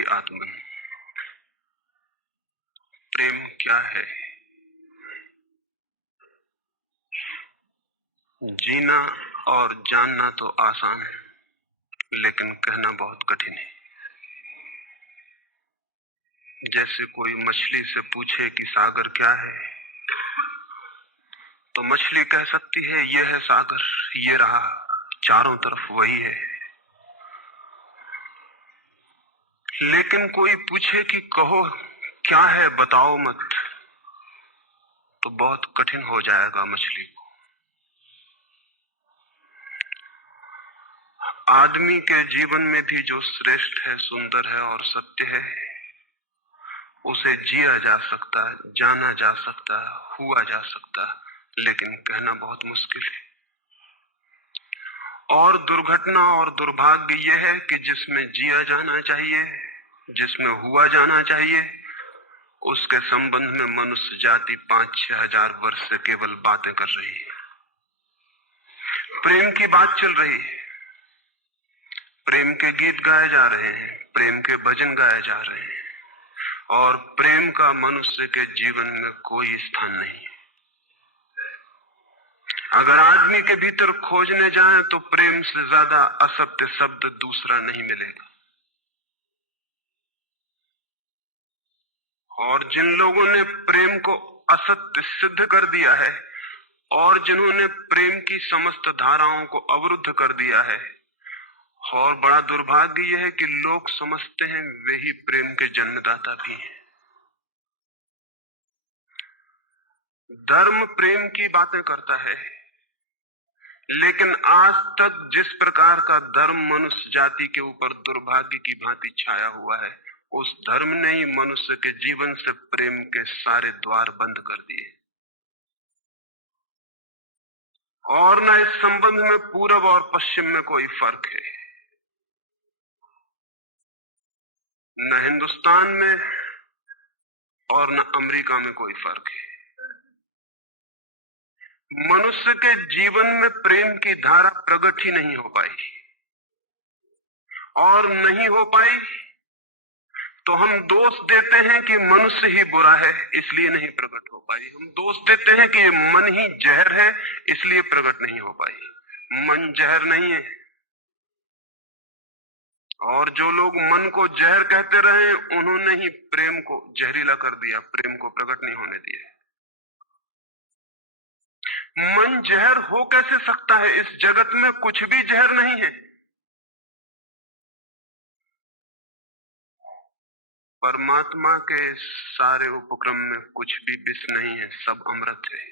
भाई आत्मन, प्रेम क्या है? जीना और जानना तो आसान है, लेकिन कहना बहुत कठिन है। जैसे कोई मछली से पूछे कि सागर क्या है, तो मछली कह सकती है यह है सागर, ये रहा, चारों तरफ वही है। लेकिन कोई पूछे कि कहो क्या है, बताओ मत, तो बहुत कठिन हो जाएगा मछली को। आदमी के जीवन में भी जो श्रेष्ठ है, सुंदर है और सत्य है, उसे जिया जा सकता है, जाना जा सकता है, हुआ जा सकता है, लेकिन कहना बहुत मुश्किल है। और दुर्घटना और दुर्भाग्य यह है कि जिसमें जिया जाना चाहिए, जिसमें हुआ जाना चाहिए, उसके संबंध में मनुष्य जाति 5-6 हजार वर्ष से केवल बातें कर रही है। प्रेम की बात चल रही है, प्रेम के गीत गाए जा रहे हैं, प्रेम के भजन गाए जा रहे हैं, और प्रेम का मनुष्य के जीवन में कोई स्थान नहीं। अगर आदमी के भीतर खोजने जाएं तो प्रेम से ज्यादा असत्य शब्द दूसरा नहीं मिलेगा। और जिन लोगों ने प्रेम को असत्य सिद्ध कर दिया है, और जिन्होंने प्रेम की समस्त धाराओं को अवरुद्ध कर दिया है, और बड़ा दुर्भाग्य यह है कि लोग समझते हैं वे ही प्रेम के जन्मदाता भी हैं। धर्म प्रेम की बातें करता है, लेकिन आज तक जिस प्रकार का धर्म मनुष्य जाति के ऊपर दुर्भाग्य की भांति छाया हुआ है, उस धर्म ने ही मनुष्य के जीवन से प्रेम के सारे द्वार बंद कर दिए। और न इस संबंध में पूरब और पश्चिम में कोई फर्क है, न हिंदुस्तान में और न अमेरिका में कोई फर्क है। मनुष्य के जीवन में प्रेम की धारा प्रकट ही नहीं हो पाई, और नहीं हो पाई तो हम दोष देते हैं कि मनुष्य ही बुरा है, इसलिए नहीं प्रकट हो पाई। हम दोष देते हैं कि मन ही जहर है, इसलिए प्रकट नहीं हो पाई। मन जहर नहीं है, और जो लोग मन को जहर कहते रहे, उन्होंने ही प्रेम को जहरीला कर दिया, प्रेम को प्रकट नहीं होने दिया। मन जहर हो कैसे सकता है? इस जगत में कुछ भी जहर नहीं है। परमात्मा के सारे उपक्रम में कुछ भी विष नहीं है, सब अमृत है।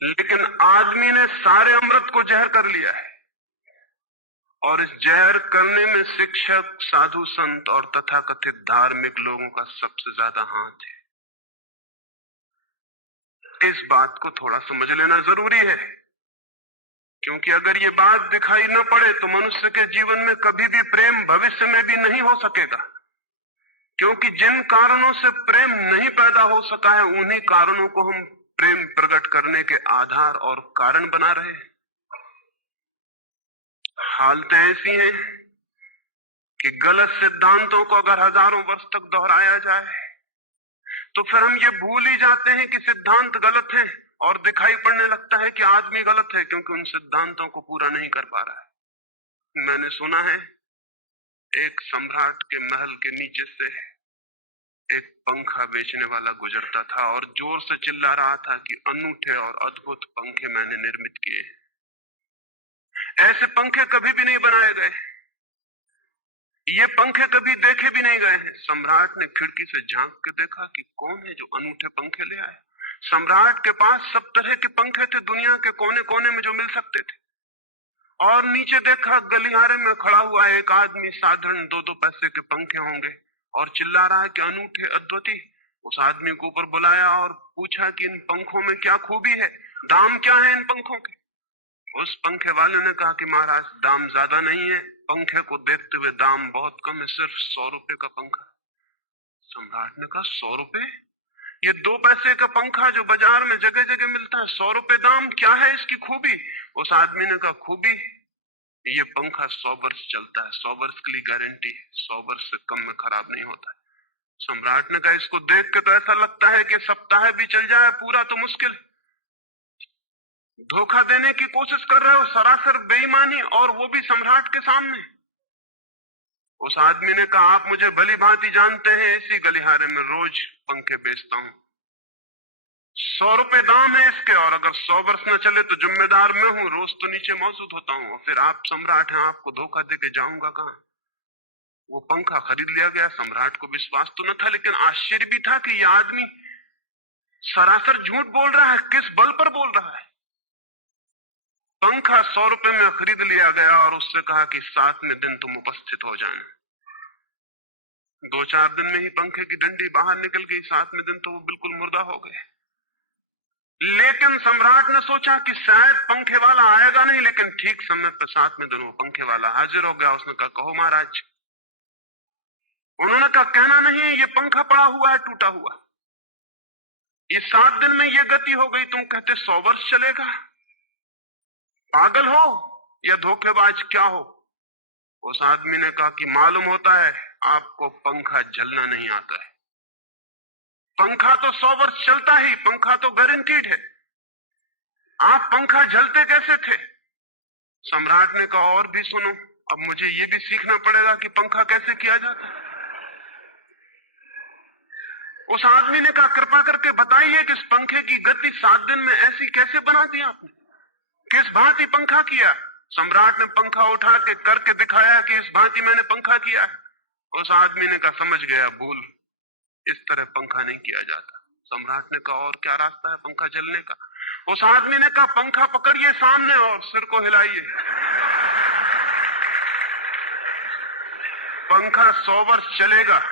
लेकिन आदमी ने सारे अमृत को जहर कर लिया है, और इस जहर करने में शिक्षक, साधु संत और तथाकथित धार्मिक लोगों का सबसे ज्यादा हाथ है। इस बात को थोड़ा समझ लेना जरूरी है, क्योंकि अगर ये बात दिखाई न पड़े तो मनुष्य के जीवन में कभी भी प्रेम भविष्य में भी नहीं हो सकेगा। क्योंकि जिन कारणों से प्रेम नहीं पैदा हो सका है, उन्हीं कारणों को हम प्रेम प्रकट करने के आधार और कारण बना रहे हैं। हालतें ऐसी हैं कि गलत सिद्धांतों को अगर हजारों वर्ष तक दोहराया जाए तो फिर हम ये भूल ही जाते हैं कि सिद्धांत गलत है, और दिखाई पड़ने लगता है कि आदमी गलत है, क्योंकि उन सिद्धांतों को पूरा नहीं कर पा रहा है। मैंने सुना है एक सम्राट के महल के नीचे से एक पंखा बेचने वाला गुजरता था और जोर से चिल्ला रहा था कि अनूठे और अद्भुत पंखे मैंने निर्मित किए, ऐसे पंखे कभी भी नहीं बनाए गए, ये पंखे कभी देखे भी नहीं गए हैं। सम्राट ने खिड़की से झांक के देखा कि कौन है जो अनूठे पंखे ले आए। सम्राट के पास सब तरह के पंखे थे, दुनिया के कोने कोने में जो मिल सकते थे। और नीचे देखा, गलियारे में खड़ा हुआ एक आदमी, साधारण 2-2 पैसे के पंखे होंगे, और चिल्ला रहा है कि अनूठे, अद्वितीय। उस आदमी को ऊपर बुलाया और पूछा कि इन पंखों में क्या खूबी है, दाम क्या है इन पंखों के? उस पंखे वाले ने कहा कि महाराज, दाम ज्यादा नहीं है, पंखे को देखते हुए दाम बहुत कम है, सिर्फ 100 रुपए का पंखा। सम्राट ने कहा 100 रुपए? ये 2 पैसे का पंखा जो बाजार में जगह जगह मिलता है, 100 रुपए दाम, क्या है इसकी खूबी? उस आदमी ने कहा खूबी ये पंखा 100 वर्ष चलता है, 100 वर्ष के लिए गारंटी है, 100 वर्ष से कम में खराब नहीं होता है। सम्राट ने कहा इसको देख के तो ऐसा लगता है कि सप्ताह भी चल जाए, पूरा तो मुश्किल है। धोखा देने की कोशिश कर रहे हो, सरासर बेईमानी, और वो भी सम्राट के सामने। उस आदमी ने कहा आप मुझे भली भांति जानते हैं, इसी गलिहारे में रोज पंखे बेचता हूं, 100 रुपए दाम है इसके, और अगर 100 वर्ष न चले तो जिम्मेदार मैं हूं, रोज तो नीचे मौजूद होता हूं, और फिर आप सम्राट हैं, आपको धोखा देके जाऊंगा कहां। वो पंखा खरीद लिया गया। सम्राट को विश्वास तो न था, लेकिन आश्चर्य भी था कि यह आदमी सरासर झूठ बोल रहा है, किस बल पर बोल रहा है। पंखा 100 रुपए में खरीद लिया गया और उससे कहा कि 7वें दिन तुम उपस्थित हो जाना। 2-4 दिन में ही पंखे की डंडी बाहर निकल गई, 7वें दिन तो वो बिल्कुल मुर्दा हो गए। लेकिन सम्राट ने सोचा कि शायद पंखे वाला आएगा नहीं, लेकिन ठीक समय पर 7वें दिन वो पंखे वाला हाजिर हो गया। उसने कहा कहो महाराज। उन्होंने कहा कहना नहीं, ये पंखा पड़ा हुआ है टूटा हुआ, ये 7 दिन में ये गति हो गई, तुम कहते 100 वर्ष चलेगा, पागल हो या धोखेबाज क्या हो। उस आदमी ने कहा कि मालूम होता है आपको पंखा जलना नहीं आता है, पंखा तो 100 वर्ष चलता ही, पंखा तो गारंटीड है, आप पंखा जलते कैसे थे। सम्राट ने कहा और भी सुनो, अब मुझे ये भी सीखना पड़ेगा कि पंखा कैसे किया जाता है। उस आदमी ने कहा कृपा करके बताइए कि इस पंखे की गति 7 दिन में ऐसी कैसे बना दी आपने, किस भांति पंखा किया। सम्राट ने पंखा उठा के करके दिखाया कि इस भांति मैंने पंखा किया है। उस आदमी ने कहा समझ गया, भूल, इस तरह पंखा नहीं किया जाता। सम्राट ने कहा और क्या रास्ता है पंखा जलने का। उस आदमी ने कहा पंखा पकड़िए सामने और सिर को हिलाइए, पंखा 100 वर्ष चलेगा,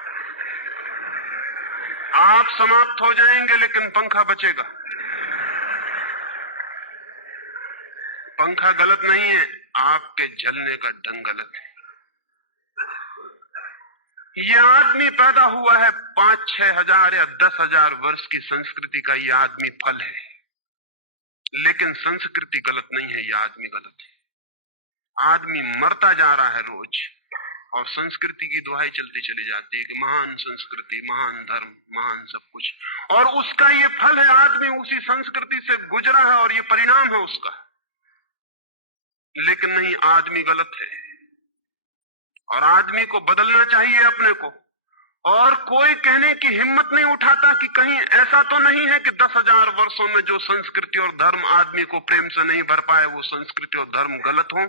आप समाप्त हो जाएंगे लेकिन पंखा बचेगा। पंखा गलत नहीं है, आपके जलने का ढंग गलत है। यह आदमी पैदा हुआ है 5-6 हजार या 10,000 वर्ष की संस्कृति का, यह आदमी फल है, लेकिन संस्कृति गलत नहीं है, यह आदमी गलत है। आदमी मरता जा रहा है रोज, और संस्कृति की दुहाई चलती चली जाती है कि महान संस्कृति, महान धर्म, महान सब कुछ, और उसका ये फल है, आदमी उसी संस्कृति से गुजरा है और ये परिणाम है उसका। लेकिन नहीं, आदमी गलत है और आदमी को बदलना चाहिए अपने को। और कोई कहने की हिम्मत नहीं उठाता कि कहीं ऐसा तो नहीं है कि 10,000 वर्षों में जो संस्कृति और धर्म आदमी को प्रेम से नहीं भर पाए, वो संस्कृति और धर्म गलत हो।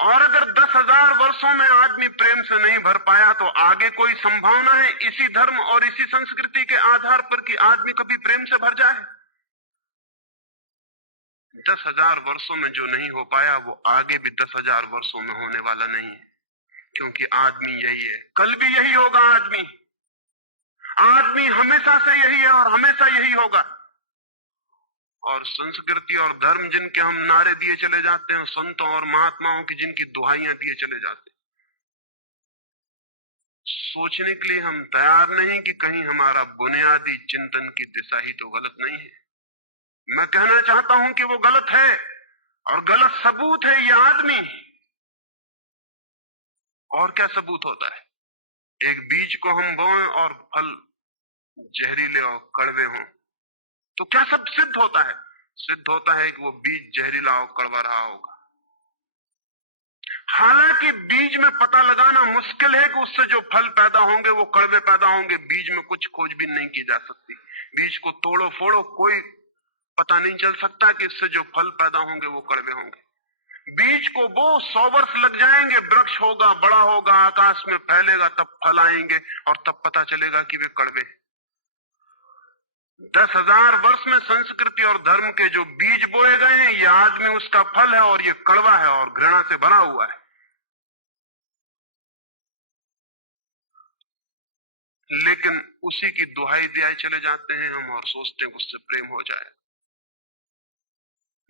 और अगर 10,000 वर्षों में आदमी प्रेम से नहीं भर पाया तो आगे कोई संभावना है इसी धर्म और इसी संस्कृति के आधार पर कि आदमी कभी प्रेम से भर जाए। 10,000 वर्षों में जो नहीं हो पाया वो आगे भी 10,000 वर्षों में होने वाला नहीं है, क्योंकि आदमी यही है, कल भी यही होगा। आदमी हमेशा से यही है और हमेशा यही होगा। और संस्कृति और धर्म जिनके हम नारे दिए चले जाते हैं, संतों और महात्माओं की जिनकी दुहाइयां दिए चले जाते हैं, सोचने के लिए हम तैयार नहीं कि कहीं हमारा बुनियादी चिंतन की दिशा ही तो गलत नहीं है। मैं कहना चाहता हूं कि वो गलत है, और गलत सबूत है ये आदमी। और क्या सबूत होता है? एक बीज को हम बोएं और फल जहरीले और कड़वे हों तो क्या सब सिद्ध होता है? सिद्ध होता है कि वो बीज जहरीला और कड़वा रहा होगा। हालांकि बीज में पता लगाना मुश्किल है कि उससे जो फल पैदा होंगे वो कड़वे पैदा होंगे। बीज में कुछ खोजबीन नहीं की जा सकती। बीज को तोड़ो फोड़ो, कोई पता नहीं चल सकता कि इससे जो फल पैदा होंगे वो कड़वे होंगे। बीज को वो 100 वर्ष लग जाएंगे, वृक्ष होगा, बड़ा होगा, आकाश में फैलेगा, तब फल आएंगे और तब पता चलेगा कि वे कड़वे। 10,000 वर्ष में संस्कृति और धर्म के जो बीज बोए गए हैं, ये आदमी उसका फल है और ये कड़वा है और घृणा से भरा हुआ है। लेकिन उसी की दुहाई दिए चले जाते हैं हम और सोचते हैं उससे प्रेम हो जाए।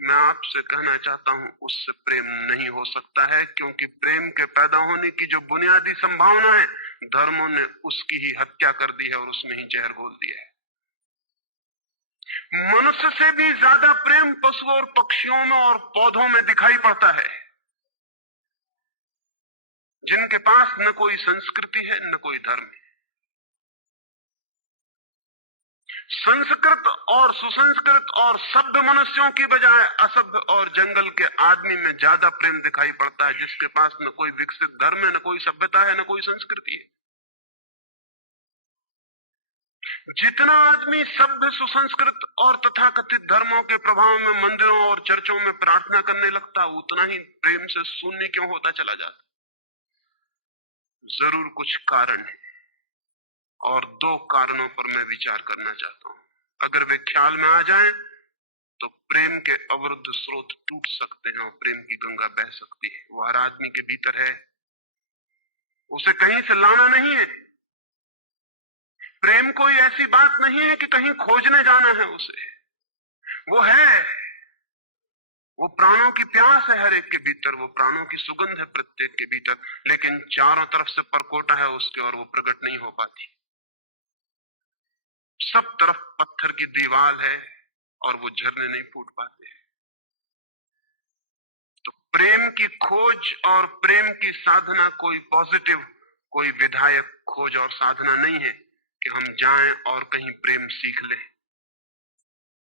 मैं आपसे कहना चाहता हूं उससे प्रेम नहीं हो सकता है, क्योंकि प्रेम के पैदा होने की जो बुनियादी संभावना है, धर्मों ने उसकी ही हत्या कर दी है और उसमें ही जहर घोल दिया है। मनुष्य से भी ज्यादा प्रेम पशुओं और पक्षियों में और पौधों में दिखाई पड़ता है, जिनके पास न कोई संस्कृति है न कोई धर्म है। संस्कृत और सुसंस्कृत और सभ्य मनुष्यों की बजाय असभ्य और जंगल के आदमी में ज्यादा प्रेम दिखाई पड़ता है, जिसके पास न कोई विकसित धर्म है, न कोई सभ्यता है, न कोई संस्कृति है। जितना आदमी सभ्य, सुसंस्कृत और तथाकथित धर्मों के प्रभाव में मंदिरों और चर्चों में प्रार्थना करने लगता, उतना ही प्रेम से शून्य क्यों होता चला जाता? जरूर कुछ कारण है, और दो कारणों पर मैं विचार करना चाहता हूं। अगर वे ख्याल में आ जाएं तो प्रेम के अवरुद्ध स्रोत टूट सकते हैं और प्रेम की गंगा बह सकती है। वो हर आदमी के भीतर है, उसे कहीं से लाना नहीं है। प्रेम कोई ऐसी बात नहीं है कि कहीं खोजने जाना है उसे, वो है। वो प्राणों की प्यास है हर एक के भीतर, वो प्राणों की सुगंध है प्रत्येक के भीतर, लेकिन चारों तरफ से परकोटा है उसके और वो प्रकट नहीं हो पाती। सब तरफ पत्थर की दीवार है और वो झरने नहीं फूट पाते। तो प्रेम की खोज और प्रेम की साधना कोई पॉजिटिव, कोई विधायक खोज और साधना नहीं है कि हम जाएं और कहीं प्रेम सीख लें।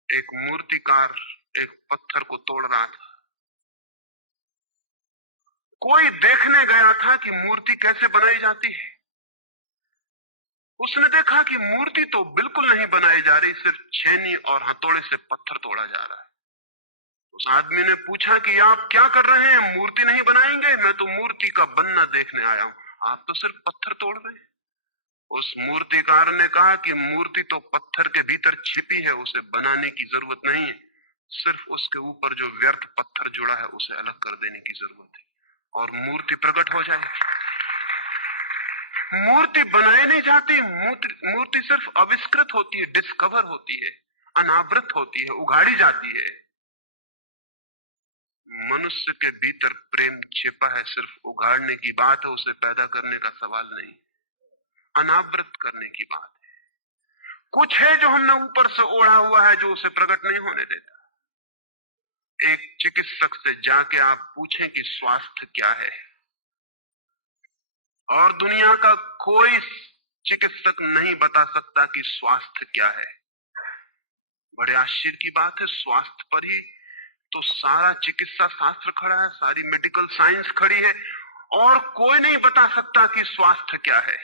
एक मूर्तिकार एक पत्थर को तोड़ रहा था, कोई देखने गया था कि मूर्ति कैसे बनाई जाती है। उसने देखा कि मूर्ति तो बिल्कुल नहीं बनाई जा रही, सिर्फ छेनी और हथौड़े से पत्थर तोड़ा जा रहा है। उस आदमी ने पूछा कि आप क्या कर रहे हैं, मूर्ति नहीं बनाएंगे? मैं तो मूर्ति का बनना देखने आया हूं, आप तो सिर्फ पत्थर तोड़ रहे हैं। उस मूर्तिकार ने कहा कि मूर्ति तो पत्थर के भीतर छिपी है, उसे बनाने की जरूरत नहीं है, सिर्फ उसके ऊपर जो व्यर्थ पत्थर जुड़ा है उसे अलग कर देने की जरूरत है और मूर्ति प्रकट हो जाएगी। मूर्ति बनाई नहीं जाती, मूर्ति सिर्फ आविष्कृत होती है, डिस्कवर होती है, अनावृत होती है, उघाड़ी जाती है। मनुष्य के भीतर प्रेम छिपा है, सिर्फ उघाड़ने की बात है, उसे पैदा करने का सवाल नहीं, अनावृत करने की बात है। कुछ है जो हमने ऊपर से ओढ़ा हुआ है जो उसे प्रकट नहीं होने देता। एक चिकित्सक से जाके आप पूछें कि स्वास्थ्य क्या है, और दुनिया का कोई चिकित्सक नहीं बता सकता कि स्वास्थ्य क्या है। बड़े आश्चर्य की बात है, स्वास्थ्य पर ही तो सारा चिकित्सा शास्त्र खड़ा है, सारी मेडिकल साइंस खड़ी है, और कोई नहीं बता सकता कि स्वास्थ्य क्या है।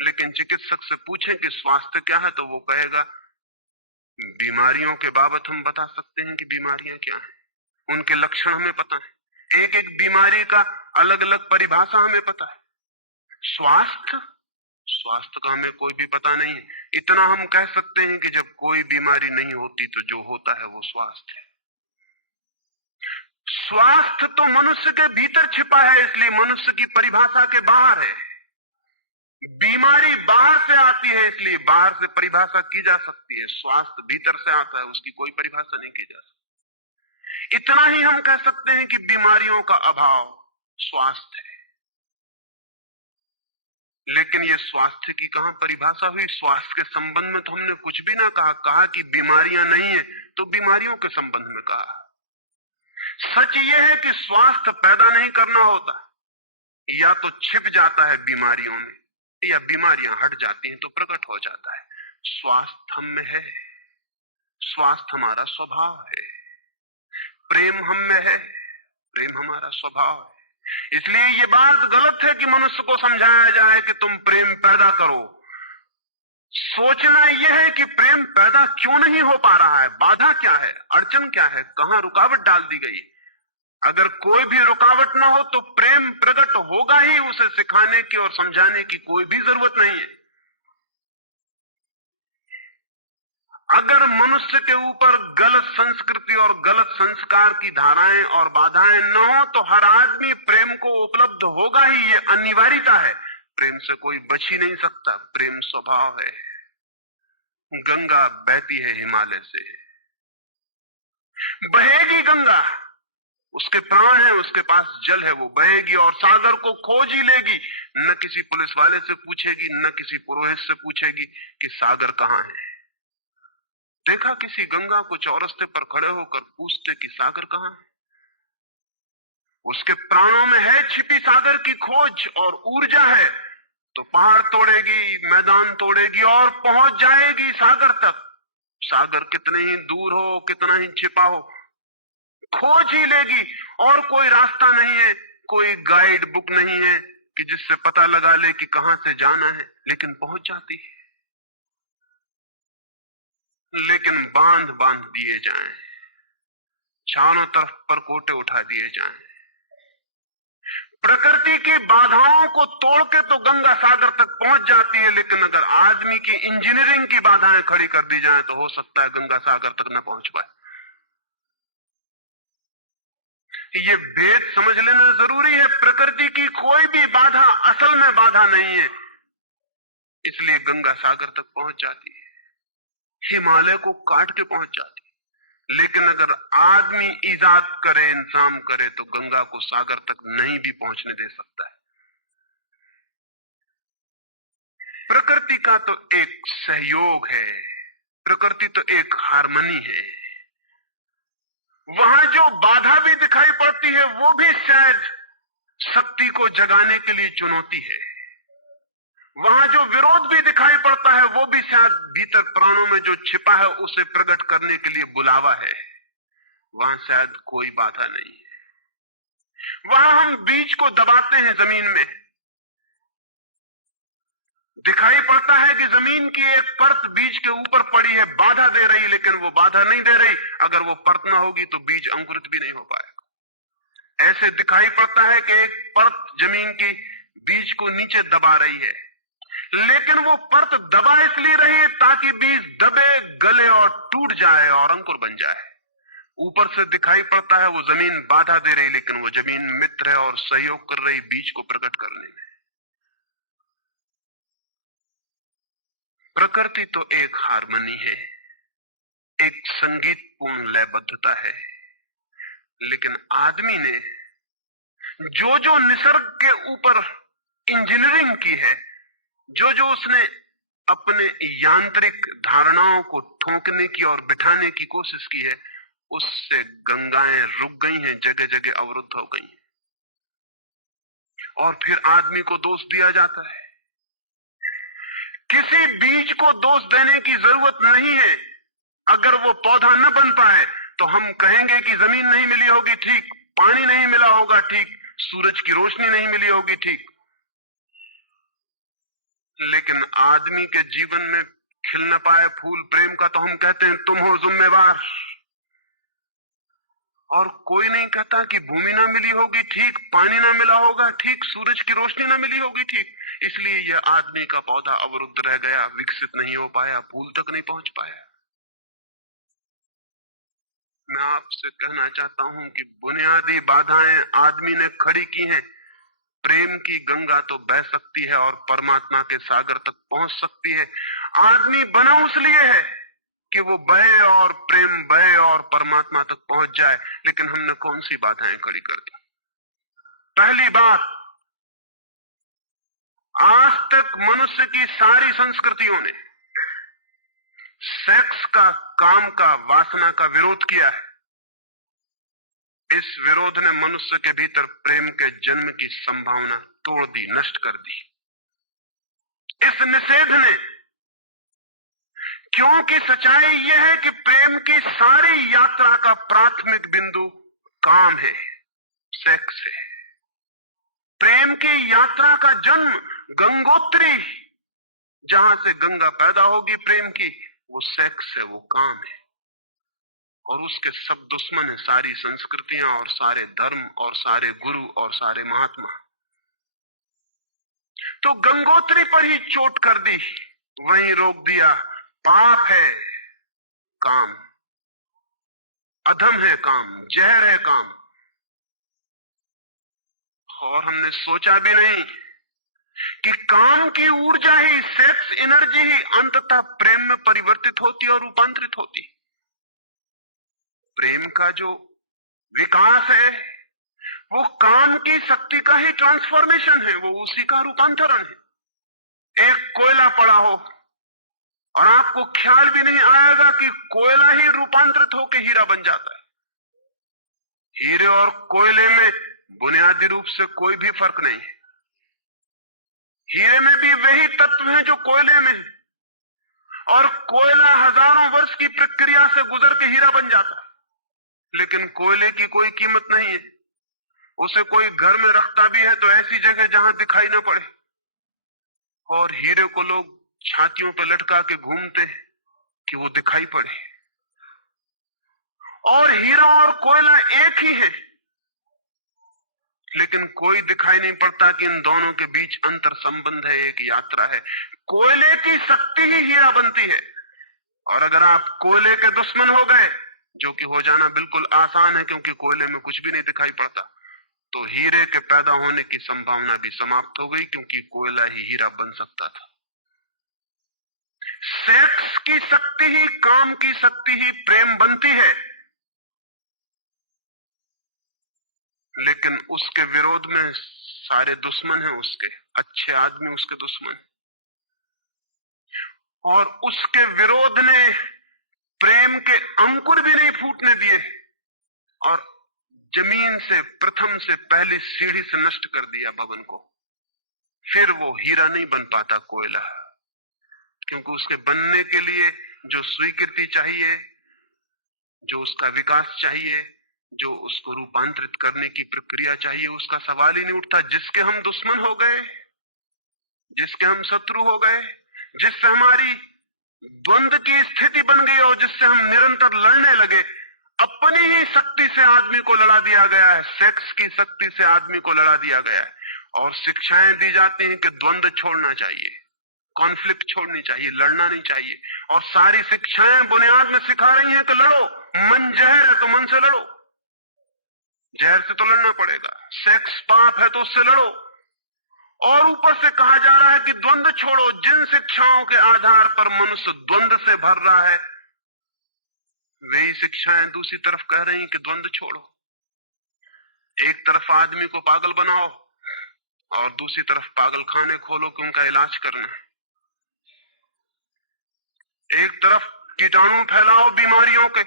लेकिन चिकित्सक से पूछें कि स्वास्थ्य क्या है तो वो कहेगा बीमारियों के बाबत हम बता सकते हैं कि बीमारियां क्या हैं, उनके लक्षण हमें पता है, एक एक बीमारी का अलग अलग परिभाषा हमें पता है। स्वास्थ्य का हमें कोई भी पता नहीं है। इतना हम कह सकते हैं कि जब कोई बीमारी नहीं होती तो जो होता है वो स्वास्थ्य है। स्वास्थ्य तो मनुष्य के भीतर छिपा है, इसलिए मनुष्य की परिभाषा के बाहर है। बीमारी बाहर से आती है, इसलिए बाहर से परिभाषा की जा सकती है। स्वास्थ्य भीतर से आता है, उसकी कोई परिभाषा नहीं की जा सकती। इतना ही हम कह सकते हैं कि बीमारियों का अभाव स्वास्थ्य है। लेकिन ये स्वास्थ्य की कहां परिभाषा हुई? स्वास्थ्य के संबंध में तो हमने कुछ भी ना कहा कि बीमारियां नहीं है तो बीमारियों के संबंध में कहा। सच ये है कि स्वास्थ्य पैदा नहीं करना होता, या तो छिप जाता है बीमारियों में, या बीमारियां हट जाती हैं तो प्रकट हो जाता है। स्वास्थ्य हम में है, स्वास्थ्य हमारा स्वभाव है। प्रेम हम में है, प्रेम हमारा स्वभाव है। इसलिए ये बात गलत है कि मनुष्य को समझाया जाए कि तुम प्रेम पैदा करो। सोचना यह है कि प्रेम पैदा क्यों नहीं हो पा रहा है, बाधा क्या है, अड़चन क्या है, कहां रुकावट डाल दी गई। अगर कोई भी रुकावट ना हो तो प्रेम प्रकट होगा ही, उसे सिखाने की और समझाने की कोई भी जरूरत नहीं है। अगर मनुष्य के ऊपर गलत संस्कृति और गलत संस्कार की धाराएं और बाधाएं न हो तो हर आदमी प्रेम को उपलब्ध होगा ही, ये अनिवार्यता है। प्रेम से कोई बच ही नहीं सकता, प्रेम स्वभाव है। गंगा बहती है हिमालय से, बहेगी गंगा, उसके प्राण है, उसके पास जल है, वो बहेगी और सागर को खोज ही लेगी। न किसी पुलिस वाले से पूछेगी, न किसी पुरोहित से पूछेगी कि सागर कहां है। देखा किसी गंगा को चौरस्ते पर खड़े होकर पूछते कि सागर कहां है? उसके प्राणों में है छिपी सागर की खोज और ऊर्जा है, तो पहाड़ तोड़ेगी, मैदान तोड़ेगी और पहुंच जाएगी सागर तक। सागर कितने ही दूर हो, कितना ही छिपा हो, खोज ही लेगी। और कोई रास्ता नहीं है, कोई गाइड बुक नहीं है कि जिससे पता लगा ले कि कहां से जाना है, लेकिन पहुंच जाती है। लेकिन बांध बांध दिए जाएं, चारों तरफ परकोटे उठा दिए जाएं, प्रकृति की बाधाओं को तोड़ के तो गंगा सागर तक पहुंच जाती है, लेकिन अगर आदमी की इंजीनियरिंग की बाधाएं खड़ी कर दी जाएं तो हो सकता है गंगा सागर तक न पहुंच पाए। ये भेद समझ लेना जरूरी है। प्रकृति की कोई भी बाधा असल में बाधा नहीं है, इसलिए गंगा सागर तक पहुंच जाती है, हिमालय को काट के पहुंच जाती है। लेकिन अगर आदमी इजाद करे, इंतजाम करे, तो गंगा को सागर तक नहीं भी पहुंचने दे सकता है। प्रकृति का तो एक सहयोग है, प्रकृति तो एक हार्मनी है। वहां जो बाधा भी दिखाई पड़ती है वो भी शायद शक्ति को जगाने के लिए चुनौती है। वहां जो विरोध भी दिखाई पड़ता है वो भी शायद भीतर प्राणों में जो छिपा है उसे प्रकट करने के लिए बुलावा है। वहां शायद कोई बाधा नहीं है। वहां हम बीज को दबाते हैं जमीन में, दिखाई पड़ता है कि जमीन की एक परत बीज के ऊपर पड़ी है, बाधा दे रही, लेकिन वो बाधा नहीं दे रही। अगर वो परत ना होगी तो बीज अंकुरित भी नहीं हो पाएगा। ऐसे दिखाई पड़ता है कि एक परत जमीन की बीज को नीचे दबा रही है, लेकिन वो परत दबा इसलिए रही है ताकि बीज दबे, गले और टूट जाए और अंकुर बन जाए। ऊपर से दिखाई पड़ता है वो जमीन बाधा दे रही, लेकिन वो जमीन मित्र है और सहयोग कर रही बीज को प्रकट करने में। प्रकृति तो एक हार्मनी है, एक संगीतपूर्ण लयबद्धता है, लेकिन आदमी ने जो जो निसर्ग के ऊपर इंजीनियरिंग की है, जो जो उसने अपने यांत्रिक धारणाओं को ठोकने की और बिठाने की कोशिश की है, उससे गंगाएं रुक गई हैं, जगह जगह अवरुद्ध हो गई हैं। और फिर आदमी को दोष दिया जाता है। किसी बीज को दोष देने की जरूरत नहीं है। अगर वो पौधा न बन पाए तो हम कहेंगे कि जमीन नहीं मिली होगी, ठीक, पानी नहीं मिला होगा, ठीक, सूरज की रोशनी नहीं मिली होगी, ठीक, लेकिन आदमी के जीवन में खिल न पाए फूल प्रेम का तो हम कहते हैं तुम हो जिम्मेवार। और कोई नहीं कहता कि भूमि ना मिली होगी, ठीक, पानी ना मिला होगा, ठीक, सूरज की रोशनी ना मिली होगी, ठीक, इसलिए यह आदमी का पौधा अवरुद्ध रह गया, विकसित नहीं हो पाया, फूल तक नहीं पहुंच पाया। मैं आपसे कहना चाहता हूं कि बुनियादी बाधाएं आदमी ने खड़ी की हैं। प्रेम की गंगा तो बह सकती है और परमात्मा के सागर तक पहुंच सकती है। आदमी बना उस लिए है कि वो बहे और प्रेम बहे और परमात्मा तक पहुंच जाए, लेकिन हमने कौन सी बाधाएं खड़ी कर दी? पहली बात, आज तक मनुष्य की सारी संस्कृतियों ने सेक्स का, काम का, वासना का विरोध किया है। इस विरोध ने मनुष्य के भीतर प्रेम के जन्म की संभावना तोड़ दी, नष्ट कर दी। इस निषेध ने, क्योंकि सच्चाई यह है कि प्रेम की सारी यात्रा का प्राथमिक बिंदु काम है, सेक्स है। प्रेम की यात्रा का जन्म गंगोत्री, जहां से गंगा पैदा होगी प्रेम की, वो सेक्स है, वो काम है। और उसके सब दुश्मन है, सारी संस्कृतियां और सारे धर्म और सारे गुरु और सारे महात्मा। तो गंगोत्री पर ही चोट कर दी, वहीं रोक दिया। पाप है काम, अधम है काम, जहर है काम। और हमने सोचा भी नहीं कि काम की ऊर्जा ही, सेक्स एनर्जी ही अंततः प्रेम में परिवर्तित होती और रूपांतरित होती। प्रेम का जो विकास है वो काम की शक्ति का ही ट्रांसफॉर्मेशन है, वो उसी का रूपांतरण है। एक कोयला पड़ा हो और आपको ख्याल भी नहीं आएगा कि कोयला ही रूपांतरित होकर हीरा बन जाता है। हीरे और कोयले में बुनियादी रूप से कोई भी फर्क नहीं है। हीरे में भी वही तत्व हैं जो कोयले में है, और कोयला हजारों वर्ष की प्रक्रिया से गुजर के हीरा बन जाता है। लेकिन कोयले की कोई कीमत नहीं है। उसे कोई घर में रखता भी है तो ऐसी जगह जहां दिखाई न पड़े, और हीरे को लोग छातियों पर लटका के घूमते हैं कि वो दिखाई पड़े। और हीरा और कोयला एक ही है, लेकिन कोई दिखाई नहीं पड़ता कि इन दोनों के बीच अंतर संबंध है, एक यात्रा है। कोयले की शक्ति ही हीरा बनती है, और अगर आप कोयले के दुश्मन हो गए, जो कि हो जाना बिल्कुल आसान है क्योंकि कोयले में कुछ भी नहीं दिखाई पड़ता, तो हीरे के पैदा होने की संभावना भी समाप्त हो गई, क्योंकि कोयला ही हीरा बन सकता था। सेक्स की शक्ति ही, काम की शक्ति ही प्रेम बनती है, लेकिन उसके विरोध में सारे दुश्मन हैं उसके, अच्छे आदमी उसके दुश्मन, और उसके विरोध ने प्रेम के अंकुर भी नहीं फूटने दिए, और जमीन से प्रथम से पहली सीढ़ी से नष्ट कर दिया भवन को। फिर वो हीरा नहीं बन पाता कोयला, क्योंकि उसके बनने के लिए जो स्वीकृति चाहिए, जो उसका विकास चाहिए, जो उसको रूपांतरित करने की प्रक्रिया चाहिए, उसका सवाल ही नहीं उठता। जिसके हम दुश्मन हो गए, जिसके हम शत्रु हो गए, जिससे हमारी द्वंद्व की स्थिति बन गई और जिससे हम निरंतर लड़ने लगे, अपनी ही शक्ति से आदमी को लड़ा दिया गया है, सेक्स की शक्ति से आदमी को लड़ा दिया गया है। और शिक्षाएं दी जाती हैं कि द्वंद्व छोड़ना चाहिए, कॉन्फ्लिक्ट छोड़नी चाहिए, लड़ना नहीं चाहिए। और सारी शिक्षाएं बुनियाद में सिखा रही हैं कि लड़ो, मन जहर है तो मन से लड़ो, जहर से तो लड़ना पड़ेगा। सेक्स पाप है तो उससे लड़ो। और ऊपर से कहा जा रहा है कि द्वंद्व छोड़ो। जिन शिक्षाओं के आधार पर मनुष्य द्वंद्व से भर रहा है, वही शिक्षाएं दूसरी तरफ कह रही हैं कि द्वंद्व छोड़ो। एक तरफ आदमी को पागल बनाओ और दूसरी तरफ पागल खाने खोलो कि उनका इलाज करना है। एक तरफ कीटाणु फैलाओ बीमारियों के,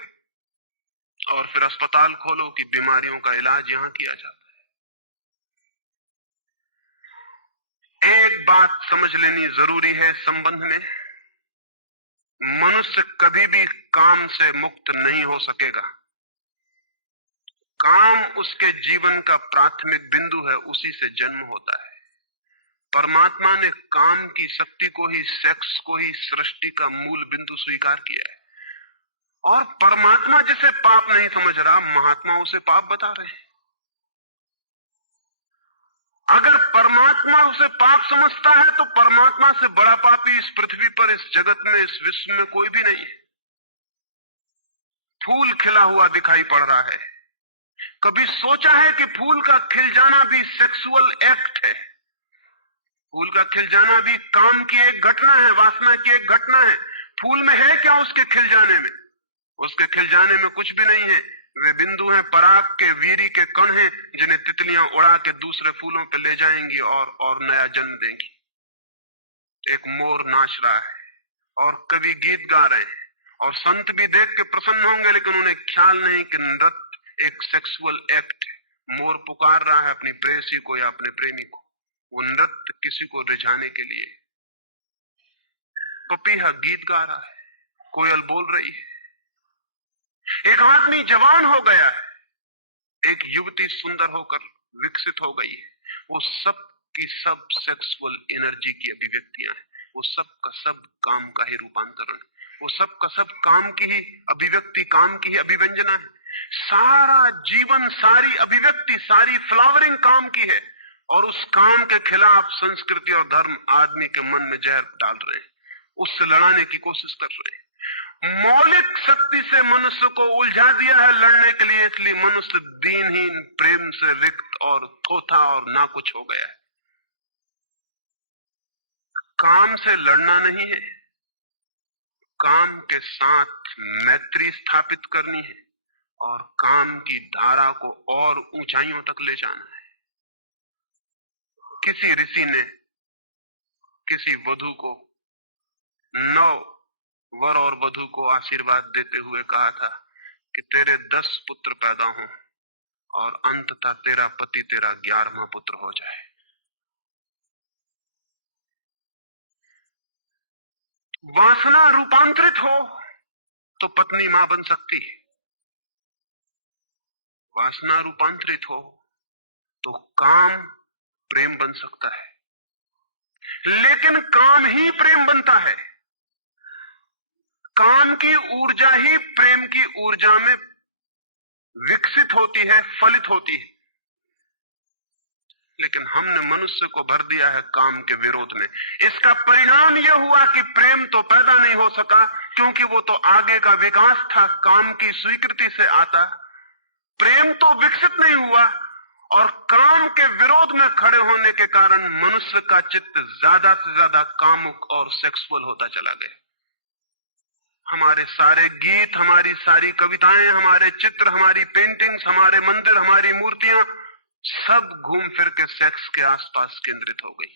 और फिर अस्पताल खोलो कि बीमारियों का इलाज यहां किया जाता है। एक बात समझ लेनी जरूरी है संबंध में, मनुष्य कभी भी काम से मुक्त नहीं हो सकेगा। काम उसके जीवन का प्राथमिक बिंदु है, उसी से जन्म होता है। परमात्मा ने काम की शक्ति को ही, सेक्स को ही सृष्टि का मूल बिंदु स्वीकार किया है। और परमात्मा जिसे पाप नहीं समझ रहा, महात्मा उसे पाप बता रहे हैं। अगर परमात्मा उसे पाप समझता है तो परमात्मा से बड़ा पापी इस पृथ्वी पर, इस जगत में, इस विश्व में कोई भी नहीं है। फूल खिला हुआ दिखाई पड़ रहा है, कभी सोचा है कि फूल का खिल जाना भी सेक्सुअल एक्ट है? फूल का खिल जाना भी काम की एक घटना है, वासना की एक घटना है। फूल में है क्या उसके खिल जाने में? उसके खिल जाने में कुछ भी नहीं है। वे बिंदु हैं, पराग के, वीरी के कण हैं, जिन्हें तितलियां उड़ा के दूसरे फूलों पे ले जाएंगी और नया जन्म देंगी। एक मोर नाच रहा है और कवि गीत गा रहे हैं, और संत भी देख के प्रसन्न होंगे, लेकिन उन्हें ख्याल नहीं कि नृत्य एक सेक्सुअल एक्ट है। मोर पुकार रहा है अपनी प्रेयसी को या अपने प्रेमी को, वो नृत्य किसी को रिझाने के लिए। पपीहा गीत गा रहा है, कोयल बोल रही है। एक आदमी जवान हो गया है, एक युवती सुंदर होकर विकसित हो गई है। वो सब की सब सेक्सुअल एनर्जी की अभिव्यक्तियां हैं। वो सब का सब काम का ही रूपांतरण है। वो सब का सब काम की ही अभिव्यक्ति, काम की ही अभिव्यंजना है। सारा जीवन, सारी अभिव्यक्ति, सारी फ्लावरिंग काम की है। और उस काम के खिलाफ संस्कृति और धर्म आदमी के मन में जहर डाल रहे हैं, उससे लड़ाने की कोशिश कर रहे हैं। मौलिक शक्ति से मनुष्य को उलझा दिया है लड़ने के लिए, इसलिए मनुष्य दीनहीन, प्रेम से रिक्त और थोथा और ना कुछ हो गया है। काम से लड़ना नहीं है, काम के साथ मैत्री स्थापित करनी है और काम की धारा को और ऊंचाइयों तक ले जाना है। किसी ऋषि ने किसी वधू को 9 वर और वधू को आशीर्वाद देते हुए कहा था कि तेरे 10 पुत्र पैदा हों और अंततः तेरा पति तेरा 11वां पुत्र हो जाए। वासना रूपांतरित हो तो पत्नी मां बन सकती है, वासना रूपांतरित हो तो काम प्रेम बन सकता है, लेकिन काम ही प्रेम बनता है। काम की ऊर्जा ही प्रेम की ऊर्जा में विकसित होती है, फलित होती है। लेकिन हमने मनुष्य को भर दिया है काम के विरोध में। इसका परिणाम यह हुआ कि प्रेम तो पैदा नहीं हो सका, क्योंकि वो तो आगे का विकास था, काम की स्वीकृति से आता। प्रेम तो विकसित नहीं हुआ और काम के विरोध में खड़े होने के कारण मनुष्य का चित्त ज्यादा से ज्यादा कामुक और सेक्सुअल होता चला गया। हमारे सारे गीत, हमारी सारी कविताएं, हमारे चित्र, हमारी पेंटिंग्स, हमारे मंदिर, हमारी मूर्तियां सब घूम फिर के सेक्स के आसपास केंद्रित हो गई।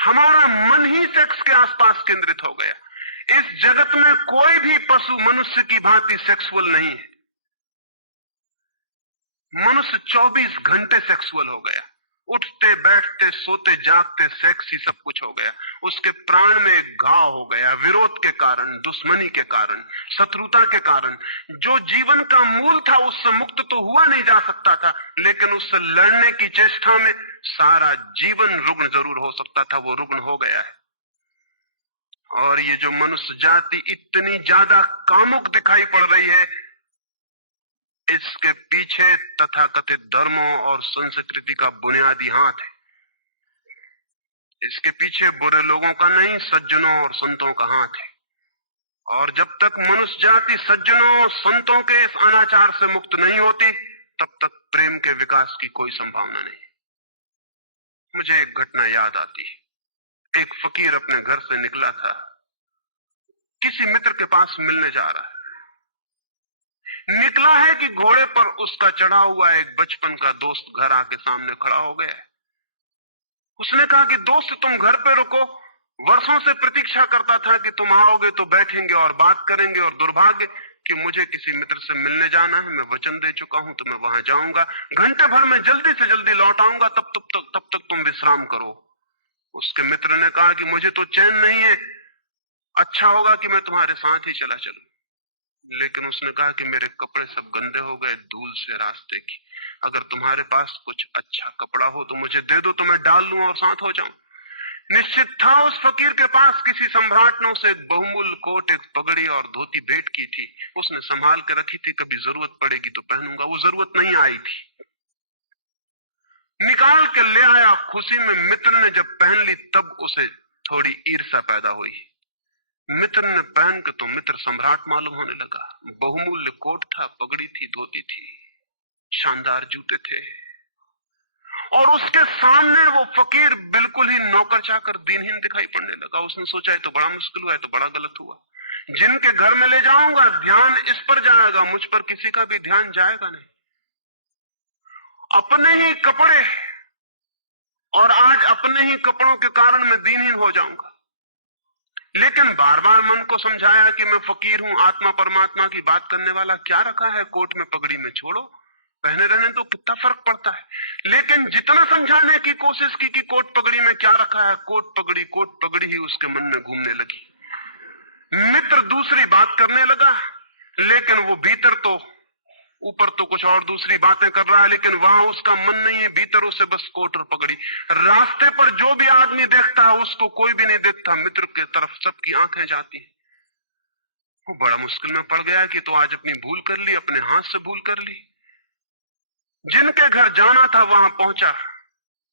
हमारा मन ही सेक्स के आसपास केंद्रित हो गया। इस जगत में कोई भी पशु मनुष्य की भांति सेक्सुअल नहीं है। मनुष्य 24 घंटे सेक्सुअल हो गया। उठते बैठते सोते जागते सेक्स ही सब कुछ हो गया। उसके प्राण में एक घाव हो गया, विरोध के कारण, दुश्मनी के कारण, शत्रुता के कारण। जो जीवन का मूल था उससे मुक्त तो हुआ नहीं जा सकता था, लेकिन उससे लड़ने की चेष्टा में सारा जीवन रुग्ण जरूर हो सकता था, वो रुग्ण हो गया है। और ये जो मनुष्य जाति इतनी ज्यादा कामुक दिखाई पड़ रही है, इसके पीछे तथाकथित धर्मों और संस्कृति का बुनियादी हाथ है। इसके पीछे बुरे लोगों का नहीं, सज्जनों और संतों का हाथ है। और जब तक मनुष्य जाति सज्जनों और संतों के इस अनाचार से मुक्त नहीं होती, तब तक प्रेम के विकास की कोई संभावना नहीं। मुझे एक घटना याद आती है। एक फकीर अपने घर से निकला था, किसी मित्र के पास मिलने जा रहा है। निकला है कि घोड़े पर उसका चढ़ा हुआ एक बचपन का दोस्त घर आके सामने खड़ा हो गया है। उसने कहा कि दोस्त तुम घर पे रुको, वर्षों से प्रतीक्षा करता था कि तुम आओगे तो बैठेंगे और बात करेंगे, और दुर्भाग्य कि मुझे किसी मित्र से मिलने जाना है, मैं वचन दे चुका हूं, तो मैं वहां जाऊंगा, घंटे भर में जल्दी से जल्दी लौट आऊंगा, तब तक तुम विश्राम करो। उसके मित्र ने कहा कि मुझे तो चैन नहीं है, अच्छा होगा कि मैं तुम्हारे साथ ही चला चलूं। लेकिन उसने कहा कि मेरे कपड़े सब गंदे हो गए धूल से रास्ते की, अगर तुम्हारे पास कुछ अच्छा कपड़ा हो तो मुझे दे दो, तो मैं डाल लूं और साथ हो जाऊं। निश्चित था उस फकीर के पास किसी सम्राट ने उसे एक बहुमूल्य कोट, एक पगड़ी और धोती भेंट की थी। उसने संभाल कर रखी थी, कभी जरूरत पड़ेगी तो पहनूंगा। वो जरूरत नहीं आई थी, निकाल के ले आया खुशी में। मित्र ने जब पहन ली तब उसे थोड़ी ईर्ष्या पैदा हुई। मित्र ने पहन के तो मित्र सम्राट मालूम होने लगा। बहुमूल्य कोट था, पगड़ी थी, धोती थी, शानदार जूते थे, और उसके सामने वो फकीर बिल्कुल ही नौकर चाकर दीनहीन दिखाई पड़ने लगा। उसने सोचा है तो बड़ा मुश्किल हुआ है, तो बड़ा गलत हुआ। जिनके घर में ले जाऊंगा ध्यान इस पर जाएगा, मुझ पर किसी का भी ध्यान जाएगा नहीं। अपने ही कपड़े, और आज अपने ही कपड़ों के कारण मैं दीनहीन हो जाऊंगा। लेकिन बार बार मन को समझाया कि मैं फकीर हूं, आत्मा परमात्मा की बात करने वाला, क्या रखा है कोट में पगड़ी में, छोड़ो, पहने रहने तो कितना फर्क पड़ता है। लेकिन जितना समझाने की कोशिश की कि कोट पगड़ी में क्या रखा है, कोट पगड़ी ही उसके मन में घूमने लगी। मित्र दूसरी बात करने लगा, लेकिन वो भीतर तो, ऊपर तो कुछ और दूसरी बातें कर रहा है, लेकिन वहां उसका मन नहीं है, भीतर उसे बस कोट और पगड़ी। रास्ते पर जो भी आदमी देखता है उसको कोई भी नहीं देखता, मित्र की तरफ सबकी आंखें जाती हैं। वो बड़ा मुश्किल में पड़ गया कि तो आज अपनी भूल कर ली, अपने हाथ से भूल कर ली। जिनके घर जाना था वहां पहुंचा,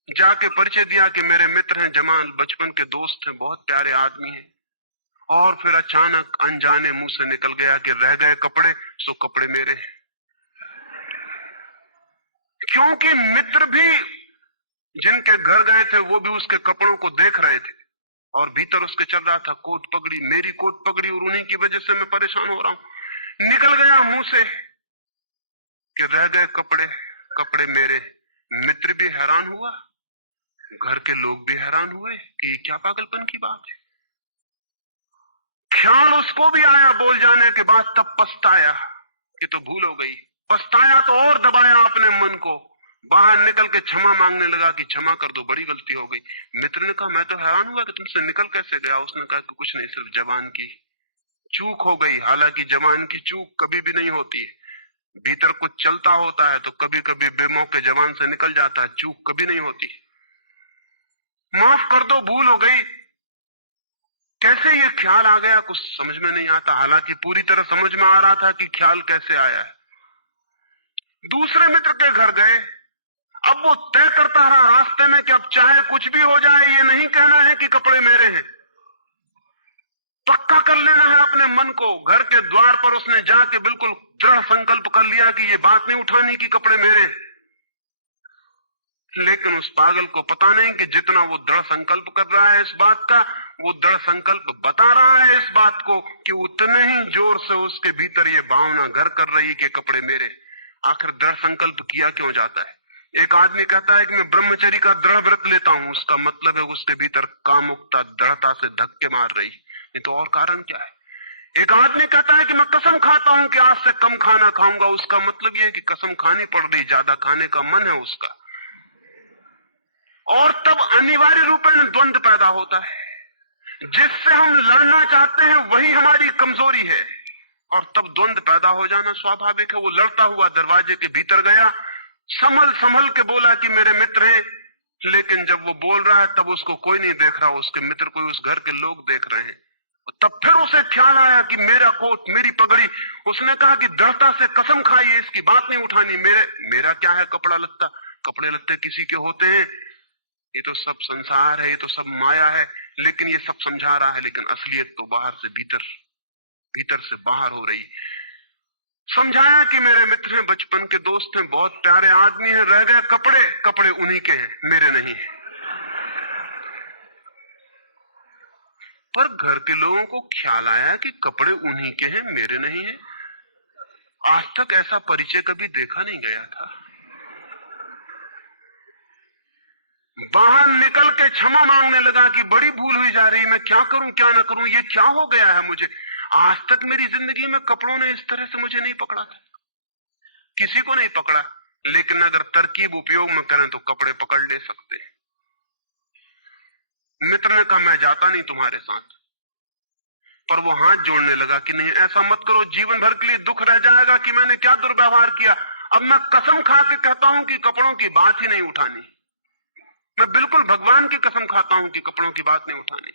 जाके परिचय दिया कि मेरे मित्र हैं जमाल, बचपन के दोस्त हैं, बहुत प्यारे आदमी हैं। और फिर अचानक अनजाने मुंह से निकल गया कि रह गए कपड़े सो कपड़े मेरे हैं। क्योंकि मित्र भी जिनके घर गए थे वो भी उसके कपड़ों को देख रहे थे, और भीतर उसके चल रहा था कोट पगड़ी, मेरी कोट पगड़ी, और उन्हीं की वजह से मैं परेशान हो रहा हूं। निकल गया मुंह से कि रह गए कपड़े, कपड़े मेरे। मित्र भी हैरान हुआ, घर के लोग भी हैरान हुए कि ये क्या पागलपन की बात है। ख्याल उसको भी आया बोल जाने के बाद, तब पछताया कि तो भूल हो गई। पछताया तो और दबाया अपने मन को, बाहर निकल के क्षमा मांगने लगा कि क्षमा कर दो, बड़ी गलती हो गई। मित्र ने कहा मैं तो हैरान हुआ कि तुमसे निकल कैसे गया। उसने कहा कि कुछ नहीं, सिर्फ जबान की चूक हो गई। हालांकि जबान की चूक कभी भी नहीं होती है, भीतर कुछ चलता होता है तो कभी कभी बेमौके जबान से निकल जाता है, चूक कभी नहीं होती। माफ कर दो, भूल हो गई। कैसे ये ख्याल आ गया कुछ समझ में नहीं आता, हालांकि पूरी तरह समझ में आ रहा था कि ख्याल कैसे आया है। दूसरे मित्र के घर गए। अब वो तय करता रहा रास्ते में कि अब चाहे कुछ भी हो जाए, ये नहीं कहना है कि कपड़े मेरे हैं। पक्का कर लेना है अपने मन को। घर के द्वार पर उसने जाके बिल्कुल दृढ़ संकल्प कर लिया कि ये बात नहीं उठानी कि कपड़े मेरे हैं। लेकिन उस पागल को पता नहीं कि जितना वो दृढ़ संकल्प कर रहा है इस बात का, वो दृढ़ संकल्प बता रहा है इस बात को कि उतने ही जोर से उसके भीतर ये भावना घर कर रही कि कपड़े मेरे। आखिर दृढ़ संकल्प किया क्यों जाता है? एक आदमी कहता है कि मैं ब्रह्मचर्य का दृढ़ व्रत लेता हूं, उसका मतलब है उसके भीतर कामुकता दृढ़ता से धक्के मार रही, नहीं तो और कारण क्या है? एक आदमी कहता है कि मैं कसम खाता हूं कि आज से कम खाना खाऊंगा, उसका मतलब यह है कि कसम खानी पड़ रही, ज्यादा खाने का मन है उसका। और तब अनिवार्य रूप में द्वंद्व पैदा होता है। जिससे हम लड़ना चाहते हैं वही हमारी कमजोरी है, और तब द्वंद्व पैदा हो जाना स्वाभाविक है। वो लड़ता हुआ दरवाजे के भीतर गया, संभल संभल के बोला कि मेरे मित्र हैं, लेकिन जब वो बोल रहा है तब उसको कोई नहीं देख रहा, उसके मित्र कोई उस घर के लोग देख रहे हैं। तब फिर उसे ख्याल आया कि मेरा कोट, मेरी पगड़ी। उसने कहा कि दृढ़ता से कसम खाई है, इसकी बात नहीं उठानी। मेरा क्या है कपड़ा लत्ता, कपड़े लत्ते किसी के होते हैं, ये तो सब संसार है, ये तो सब माया है। लेकिन ये सब समझा रहा है, लेकिन असलियत तो बाहर से भीतर, भीतर से बाहर हो रही। समझाया कि मेरे मित्र हैं, बचपन के दोस्त हैं, बहुत प्यारे आदमी हैं, रह गए कपड़े, कपड़े उन्हीं के हैं, मेरे नहीं है। पर घर के लोगों को ख्याल आया कि कपड़े उन्हीं के हैं, मेरे नहीं है। आज तक ऐसा परिचय कभी देखा नहीं गया था। बाहर निकल के क्षमा मांगने लगा कि बड़ी भूल हुई जा रही, मैं क्या करूं क्या ना करूं, ये क्या हो गया है मुझे। आज तक मेरी जिंदगी में कपड़ों ने इस तरह से मुझे नहीं पकड़ा था, किसी को नहीं पकड़ा। लेकिन अगर तरकीब उपयोग में करें तो कपड़े पकड़ ले सकते हैं। मित्र ने कहा मैं जाता नहीं तुम्हारे साथ, पर वो हाथ जोड़ने लगा कि नहीं ऐसा मत करो, जीवन भर के लिए दुख रह जाएगा कि मैंने क्या दुर्व्यवहार किया। अब मैं कसम खा के कहता हूं कि कपड़ों की बात ही नहीं उठानी। मैं बिल्कुल भगवान की कसम खाता हूं कि कपड़ों की बात नहीं उठानी।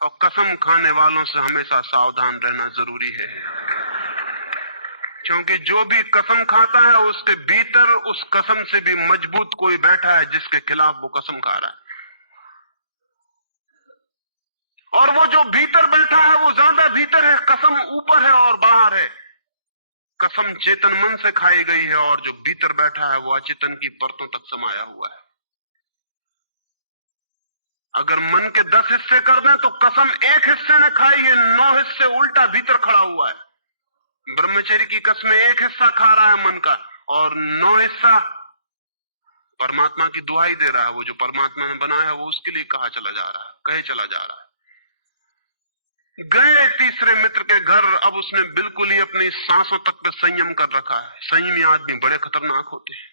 और कसम खाने वालों से हमेशा सावधान रहना जरूरी है, क्योंकि जो भी कसम खाता है उसके भीतर उस कसम से भी मजबूत कोई बैठा है जिसके खिलाफ वो कसम खा रहा है। और वो जो भीतर बैठा है वो ज्यादा भीतर है, कसम ऊपर है और बाहर है। कसम चेतन मन से खाई गई है, और जो भीतर बैठा है वो अचेतन की परतों तक समाया हुआ है। अगर मन के 10 हिस्से कर दें तो कसम एक हिस्से ने खाई है, 9 हिस्से उल्टा भीतर खड़ा हुआ है। ब्रह्मचर्य की कसम एक हिस्सा खा रहा है मन का, और 9 हिस्सा परमात्मा की दुहाई दे रहा है। वो जो परमात्मा ने बनाया है वो उसके लिए कहा चला जा रहा है, कहे चला जा रहा है। गए तीसरे मित्र के घर। अब उसने बिल्कुल ही अपनी सांसों तक पे संयम कर रखा है। संयमी आदमी बड़े खतरनाक होते हैं,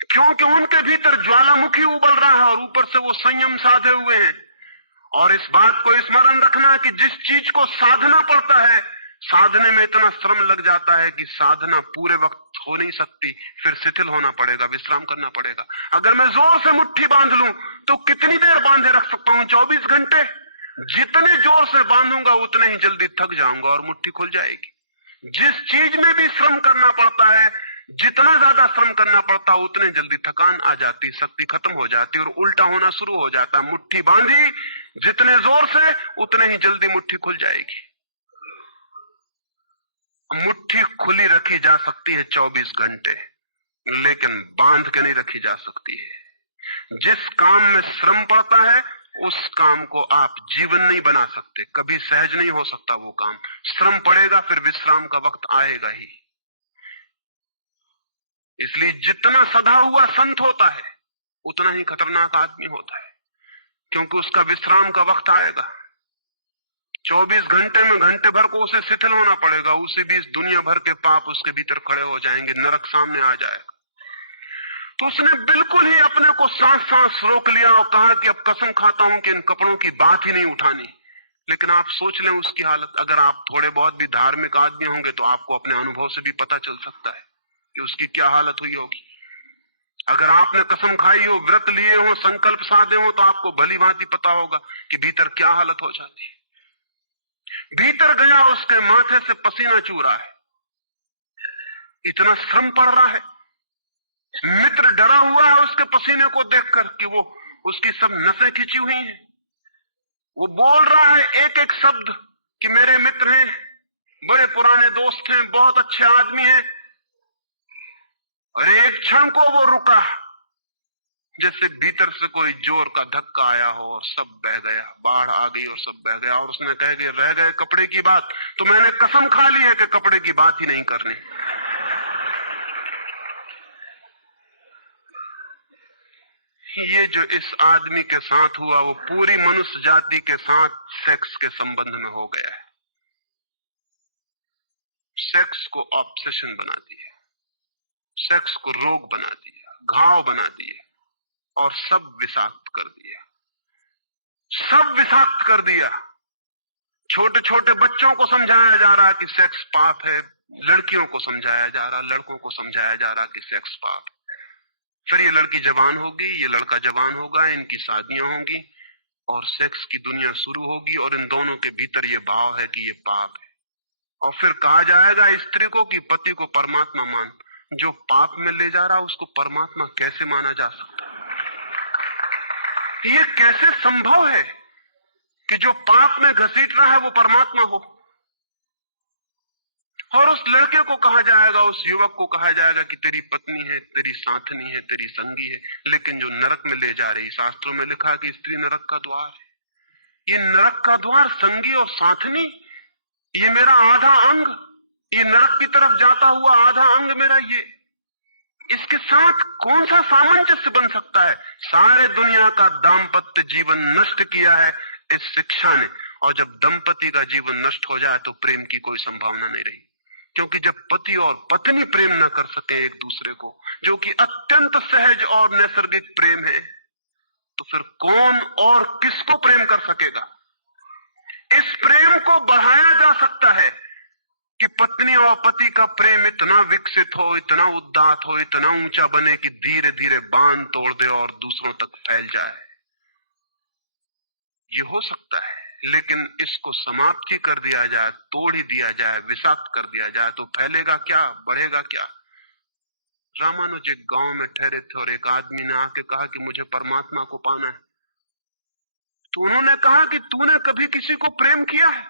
क्योंकि उनके भीतर ज्वालामुखी उबल रहा है और ऊपर से वो संयम साधे हुए हैं। और इस बात को स्मरण रखना कि जिस चीज को साधना पड़ता है, साधने में इतना श्रम लग जाता है कि साधना पूरे वक्त हो नहीं सकती, फिर शिथिल होना पड़ेगा, विश्राम करना पड़ेगा। अगर मैं जोर से मुट्ठी बांध लूं तो कितनी देर बांधे रख सकता हूं? 24 घंटे। जितने जोर से बांधूंगा उतने ही जल्दी थक जाऊंगा और मुट्ठी खुल जाएगी। जिस चीज में भी श्रम करना पड़ता है, जितना ज्यादा श्रम करना पड़ता है उतने जल्दी थकान आ जाती, शक्ति खत्म हो जाती और उल्टा होना शुरू हो जाता। मुट्ठी बांधी जितने जोर से उतने ही जल्दी मुट्ठी खुल जाएगी। मुट्ठी खुली रखी जा सकती है 24 घंटे, लेकिन बांध के नहीं रखी जा सकती है। जिस काम में श्रम पड़ता है उस काम को आप जीवन नहीं बना सकते, कभी सहज नहीं हो सकता वो काम। श्रम पड़ेगा, फिर विश्राम का वक्त आएगा ही। इसलिए जितना सदा हुआ संत होता है उतना ही खतरनाक आदमी होता है, क्योंकि उसका विश्राम का वक्त आएगा। 24 घंटे में घंटे भर को उसे शिथिल होना पड़ेगा, उसी बीच दुनिया भर के पाप उसके भीतर खड़े हो जाएंगे, नरक सामने आ जाएगा। तो उसने बिल्कुल ही अपने को सांस सांस रोक लिया और कहा कि अब कसम खाता हूं कि इन कपड़ों की बात ही नहीं उठानी। लेकिन आप सोच लें उसकी हालत, अगर आप थोड़े बहुत भी धार्मिक आदमी होंगे तो आपको अपने अनुभव से भी पता चल सकता है कि उसकी क्या हालत हुई होगी। अगर आपने कसम खाई हो, व्रत लिए हो, संकल्प साधे हो, तो आपको भली भांति पता होगा कि भीतर क्या हालत हो जाती है। भीतर गया, उसके माथे से पसीना चू रहा है, इतना श्रम पड़ रहा है। मित्र डरा हुआ है उसके पसीने को देखकर कि वो उसकी सब नसें खिंची हुई हैं। वो बोल रहा है एक एक शब्द कि मेरे मित्र हैं, बड़े पुराने दोस्त हैं, बहुत अच्छे आदमी हैं। और एक क्षण को वो रुका, जैसे भीतर से कोई जोर का धक्का आया हो और सब बह गया, बाढ़ आ गई और सब बह गया। और उसने कह कि रह गए कपड़े की बात, तो मैंने कसम खा ली है कि कपड़े की बात ही नहीं करनी। ये जो इस आदमी के साथ हुआ वो पूरी मनुष्य जाति के साथ सेक्स के संबंध में हो गया है। सेक्स को ऑब्सेशन बना दिया, सेक्स को रोग बना दिया, घाव बना दिया और सब विषाक्त कर दिया, सब विषाक्त कर दिया। छोटे छोटे बच्चों को समझाया जा रहा कि सेक्स पाप है, लड़कियों को समझाया जा रहा, लड़कों को समझाया जा रहा कि सेक्स पाप है। फिर ये लड़की जवान होगी, ये लड़का जवान होगा, इनकी शादियां होंगी और सेक्स की दुनिया शुरू होगी और इन दोनों के भीतर ये भाव है कि ये पाप है। और फिर कहा जाएगा स्त्री को कि पति को परमात्मा मान। जो पाप में ले जा रहा उसको परमात्मा कैसे माना जा सकता? ये कैसे संभव है कि जो पाप में घसीट रहा है वो परमात्मा हो? और उस लड़के को कहा जाएगा, उस युवक को कहा जाएगा कि तेरी पत्नी है, तेरी साथनी है, तेरी संगी है। लेकिन जो नरक में ले जा रही, शास्त्रों में लिखा कि स्त्री नरक का द्वार है। ये नरक का द्वार, संगी और साथनी, ये मेरा आधा अंग, ये नरक की तरफ जाता हुआ आधा अंग मेरा, ये इसके साथ कौन सा सामंजस्य बन सकता है? सारे दुनिया का दाम्पत्य जीवन नष्ट किया है इस शिक्षा ने। और जब दंपति का जीवन नष्ट हो जाए तो प्रेम की कोई संभावना नहीं रही, क्योंकि जब पति और पत्नी प्रेम न कर सके एक दूसरे को, जो कि अत्यंत सहज और नैसर्गिक प्रेम है, तो फिर कौन और किसको प्रेम कर सकेगा? इस प्रेम को बढ़ाया जा सकता है कि पत्नी और पति का प्रेम इतना विकसित हो, इतना उदात्त हो, इतना ऊंचा बने कि धीरे धीरे बांध तोड़ दे और दूसरों तक फैल जाए। ये हो सकता है, लेकिन इसको समाप्ति कर दिया जाए, तोड़ ही दिया जाए, विषाक्त कर दिया जाए, तो फैलेगा क्या, बढ़ेगा क्या? रामानुज एक गांव में ठहरे थे और एक आदमी ने आके कहा कि मुझे परमात्मा को पाना है। तो उन्होंने कहा कि तूने कभी किसी को प्रेम किया है?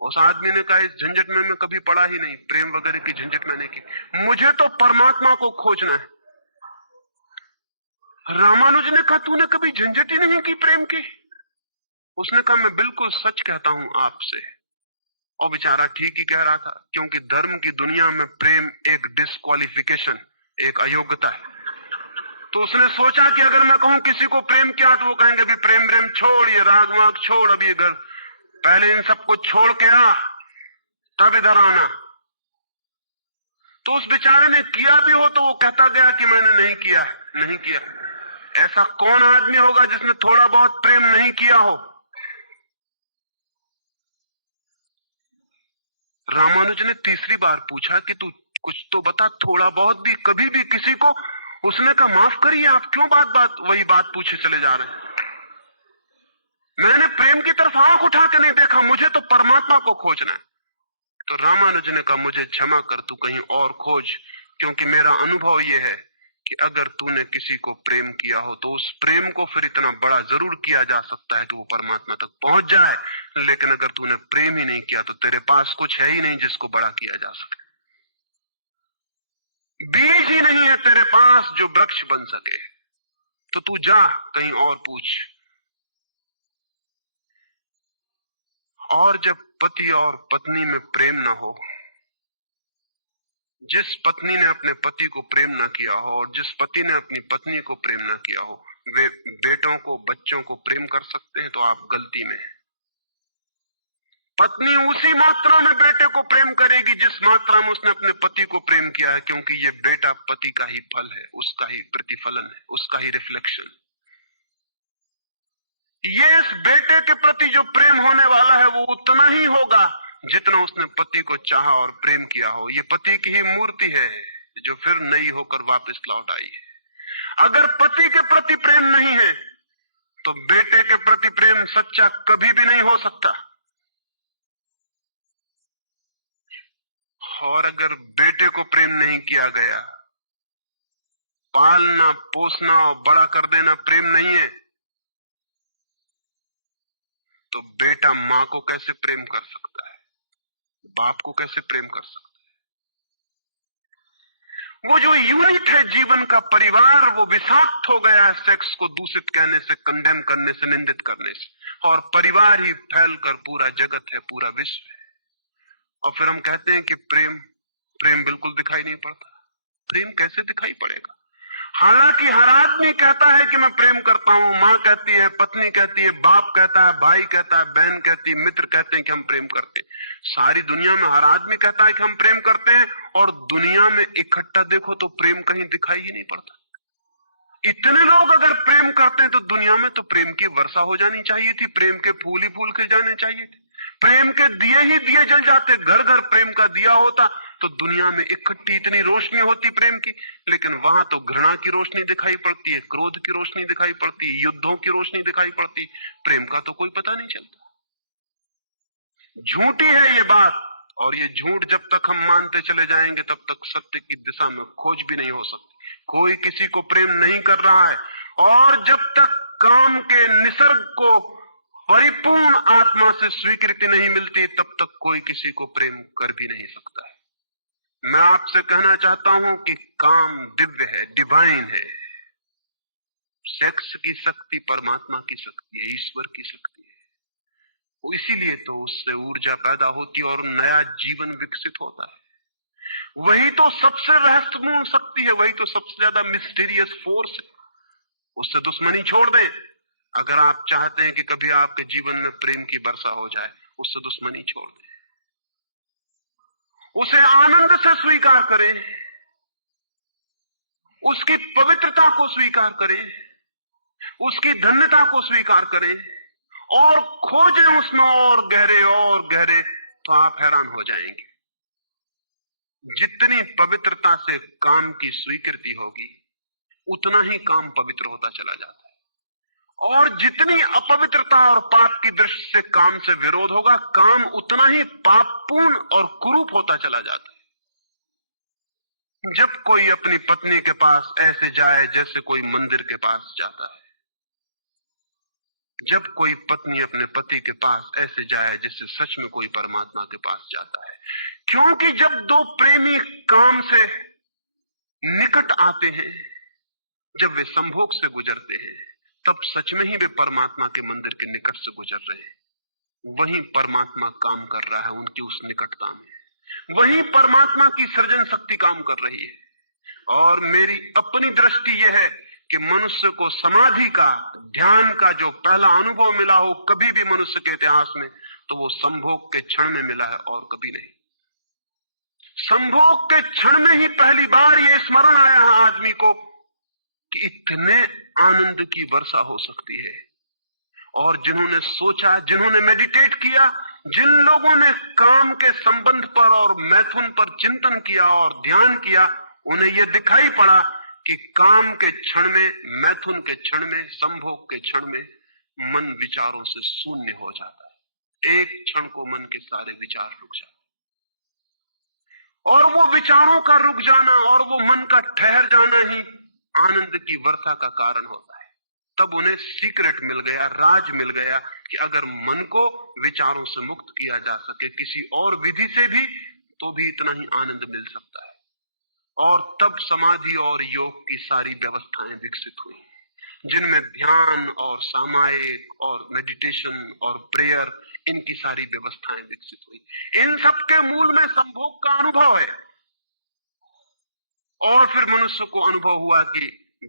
उस आदमी ने कहा इस झंझट में मैं कभी पड़ा ही नहीं, प्रेम वगैरह की झंझट में नहीं की, मुझे तो परमात्मा को खोजना है। रामानुज ने कहा तूने कभी झंझट ही नहीं की प्रेम की? उसने कहा मैं बिल्कुल सच कहता हूं आपसे। और बेचारा ठीक ही कह रहा था, क्योंकि धर्म की दुनिया में प्रेम एक डिस्क्वालिफिकेशन, एक अयोग्यता है। तो उसने सोचा कि अगर मैं कहूं किसी को प्रेम किया तो वो कहेंगे भी प्रेम प्रेम छोड़, ये राग वाग छोड़, अब ये घर पहले इन सबको छोड़ के आ, तब इधर आना। तो उस बेचारे ने किया भी हो तो वो कहता गया कि मैंने नहीं किया है, नहीं किया। ऐसा कौन आदमी होगा जिसने थोड़ा बहुत प्रेम नहीं किया हो? रामानुज ने तीसरी बार पूछा कि तू कुछ तो बता, थोड़ा बहुत भी, कभी भी किसी को? उसने कहा माफ करिए, आप क्यों बात बात वही बात पूछे चले जा रहे हैं? मैंने प्रेम की तरफ आंख उठा के नहीं देखा, मुझे तो परमात्मा को खोजना है। तो रामानुज ने कहा मुझे क्षमा कर, तू कहीं और खोज, क्योंकि मेरा अनुभव यह है कि अगर तूने किसी को प्रेम किया हो तो उस प्रेम को फिर इतना बड़ा जरूर किया जा सकता है कि वो परमात्मा तक पहुंच जाए। लेकिन अगर तूने प्रेम ही नहीं किया तो तेरे पास कुछ है ही नहीं जिसको बड़ा किया जा सके। बीज ही नहीं है तेरे पास जो वृक्ष बन सके। तो तू जा कहीं और पूछ। और जब पति और पत्नी में प्रेम ना हो, जिस पत्नी ने अपने पति को प्रेम ना किया हो और जिस पति ने अपनी पत्नी को प्रेम ना किया हो, वे बेटों को, बच्चों को प्रेम कर सकते हैं तो आप गलती में हैं। पत्नी उसी मात्रा में बेटे को प्रेम करेगी जिस मात्रा में उसने अपने पति को प्रेम किया है, क्योंकि ये बेटा पति का ही फल है, उसका ही प्रतिफलन है, उसका ही रिफ्लेक्शन। ये इस बेटे के प्रति जो प्रेम होने वाला है वो उतना ही होगा जितना उसने पति को चाहा और प्रेम किया हो। ये पति की ही मूर्ति है जो फिर नई होकर वापस लौट आई है। अगर पति के प्रति प्रेम नहीं है तो बेटे के प्रति प्रेम सच्चा कभी भी नहीं हो सकता। और अगर बेटे को प्रेम नहीं किया गया, पालना पोसना और बड़ा कर देना प्रेम नहीं है, तो बेटा मां को कैसे प्रेम कर सकता है, बाप को कैसे प्रेम कर सकता है? वो जो यूनिट है जीवन का परिवार, वो विषाक्त हो गया है सेक्स को दूषित कहने से, कंडेम करने से, निंदित करने से, और परिवार ही फैलकर पूरा जगत है, पूरा विश्व है। और फिर हम कहते हैं कि प्रेम बिल्कुल दिखाई नहीं पड़ता। प्रेम कैसे दिखाई पड़ेगा? हालांकि हर आदमी कहता है कि मैं प्रेम करता हूं, मां कहती है, पत्नी कहती है, बाप कहता है, भाई कहता है, बहन कहती है, मित्र कहते हैं कि हम प्रेम करते हैं। सारी दुनिया में हर आदमी कहता है कि हम प्रेम करते हैं, और दुनिया में इकट्ठा देखो तो प्रेम कहीं दिखाई ही नहीं पड़ता। इतने लोग अगर प्रेम करते हैं तो दुनिया में तो प्रेम की वर्षा हो जानी चाहिए थी, प्रेम के फूल ही फूल के जाने चाहिए थे, प्रेम के दिए ही दिए जल जाते, घर घर प्रेम का दिया होता तो दुनिया में इकट्ठी इतनी रोशनी होती प्रेम की। लेकिन वहां तो घृणा की रोशनी दिखाई पड़ती है, क्रोध की रोशनी दिखाई पड़ती है, युद्धों की रोशनी दिखाई पड़ती है, प्रेम का तो कोई पता नहीं चलता। झूठी है ये बात, और ये झूठ जब तक हम मानते चले जाएंगे तब तक सत्य की दिशा में खोज भी नहीं हो सकती। कोई किसी को प्रेम नहीं कर रहा है, और जब तक काम के निसर्ग को परिपूर्ण आत्मा से स्वीकृति नहीं मिलती तब तक कोई किसी को प्रेम कर भी नहीं सकता है। मैं आपसे कहना चाहता हूं कि काम दिव्य है, डिवाइन है। सेक्स की शक्ति परमात्मा की शक्ति है, ईश्वर की शक्ति है। इसीलिए तो उससे ऊर्जा पैदा होती है और नया जीवन विकसित होता है। वही तो सबसे रहस्यपूर्ण शक्ति है, वही तो सबसे ज्यादा मिस्टीरियस फोर्स है। उससे दुश्मनी छोड़ दें। अगर आप चाहते हैं कि कभी आपके जीवन में प्रेम की वर्षा हो जाए, उससे दुश्मनी छोड़ दें, उसे आनंद से स्वीकार करें, उसकी पवित्रता को स्वीकार करें, उसकी धन्यता को स्वीकार करें, और खोजें उसमें और गहरे, तो आप हैरान हो जाएंगे। जितनी पवित्रता से काम की स्वीकृति होगी उतना ही काम पवित्र होता चला जाता है, और जितनी अपवित्रता और पाप की दृष्टि से काम से विरोध होगा, काम उतना ही पापपूर्ण और कुरूप होता चला जाता है। जब कोई अपनी पत्नी के पास ऐसे जाए जैसे कोई मंदिर के पास जाता है, जब कोई पत्नी अपने पति के पास ऐसे जाए जैसे सच में कोई परमात्मा के पास जाता है, क्योंकि जब दो प्रेमी काम से निकट आते हैं, जब वे संभोग से गुजरते हैं, तब सच में ही वे परमात्मा के मंदिर के निकट से गुजर रहे हैं। वहीं परमात्मा काम कर रहा है उनकी उस निकटता में, वहीं परमात्मा की सृजन शक्ति काम कर रही है। और मेरी अपनी दृष्टि यह है कि मनुष्य को समाधि का, ध्यान का जो पहला अनुभव मिला हो कभी भी मनुष्य के इतिहास में, तो वो संभोग के क्षण में मिला है और कभी नहीं। संभोग के क्षण में ही पहली बार ये स्मरण आया है आदमी को कि इतने आनंद की वर्षा हो सकती है। और जिन्होंने सोचा, जिन्होंने मेडिटेट किया, जिन लोगों ने काम के संबंध पर और मैथुन पर चिंतन किया और ध्यान किया, उन्हें यह दिखाई पड़ा कि काम के क्षण में, मैथुन के क्षण में, संभोग के क्षण में मन विचारों से शून्य हो जाता है। एक क्षण को मन के सारे विचार रुक जाते, और वो विचारों का रुक जाना और वो मन का ठहर जाना ही आनंद की वर्षा का कारण होता है। तब उन्हें सीक्रेट मिल गया, राज मिल गया कि अगर मन को विचारों से मुक्त किया जा सके किसी और विधि से भी, तो भी इतना ही आनंद मिल सकता है। और तब समाधि और योग की सारी व्यवस्थाएं विकसित हुई, जिनमें ध्यान और सामायिक और मेडिटेशन और प्रेयर, इनकी सारी व्यवस्थाएं विकसित हुई। इन सब के मूल में संभोग का अनुभव है। और फिर मनुष्य को अनुभव हुआ कि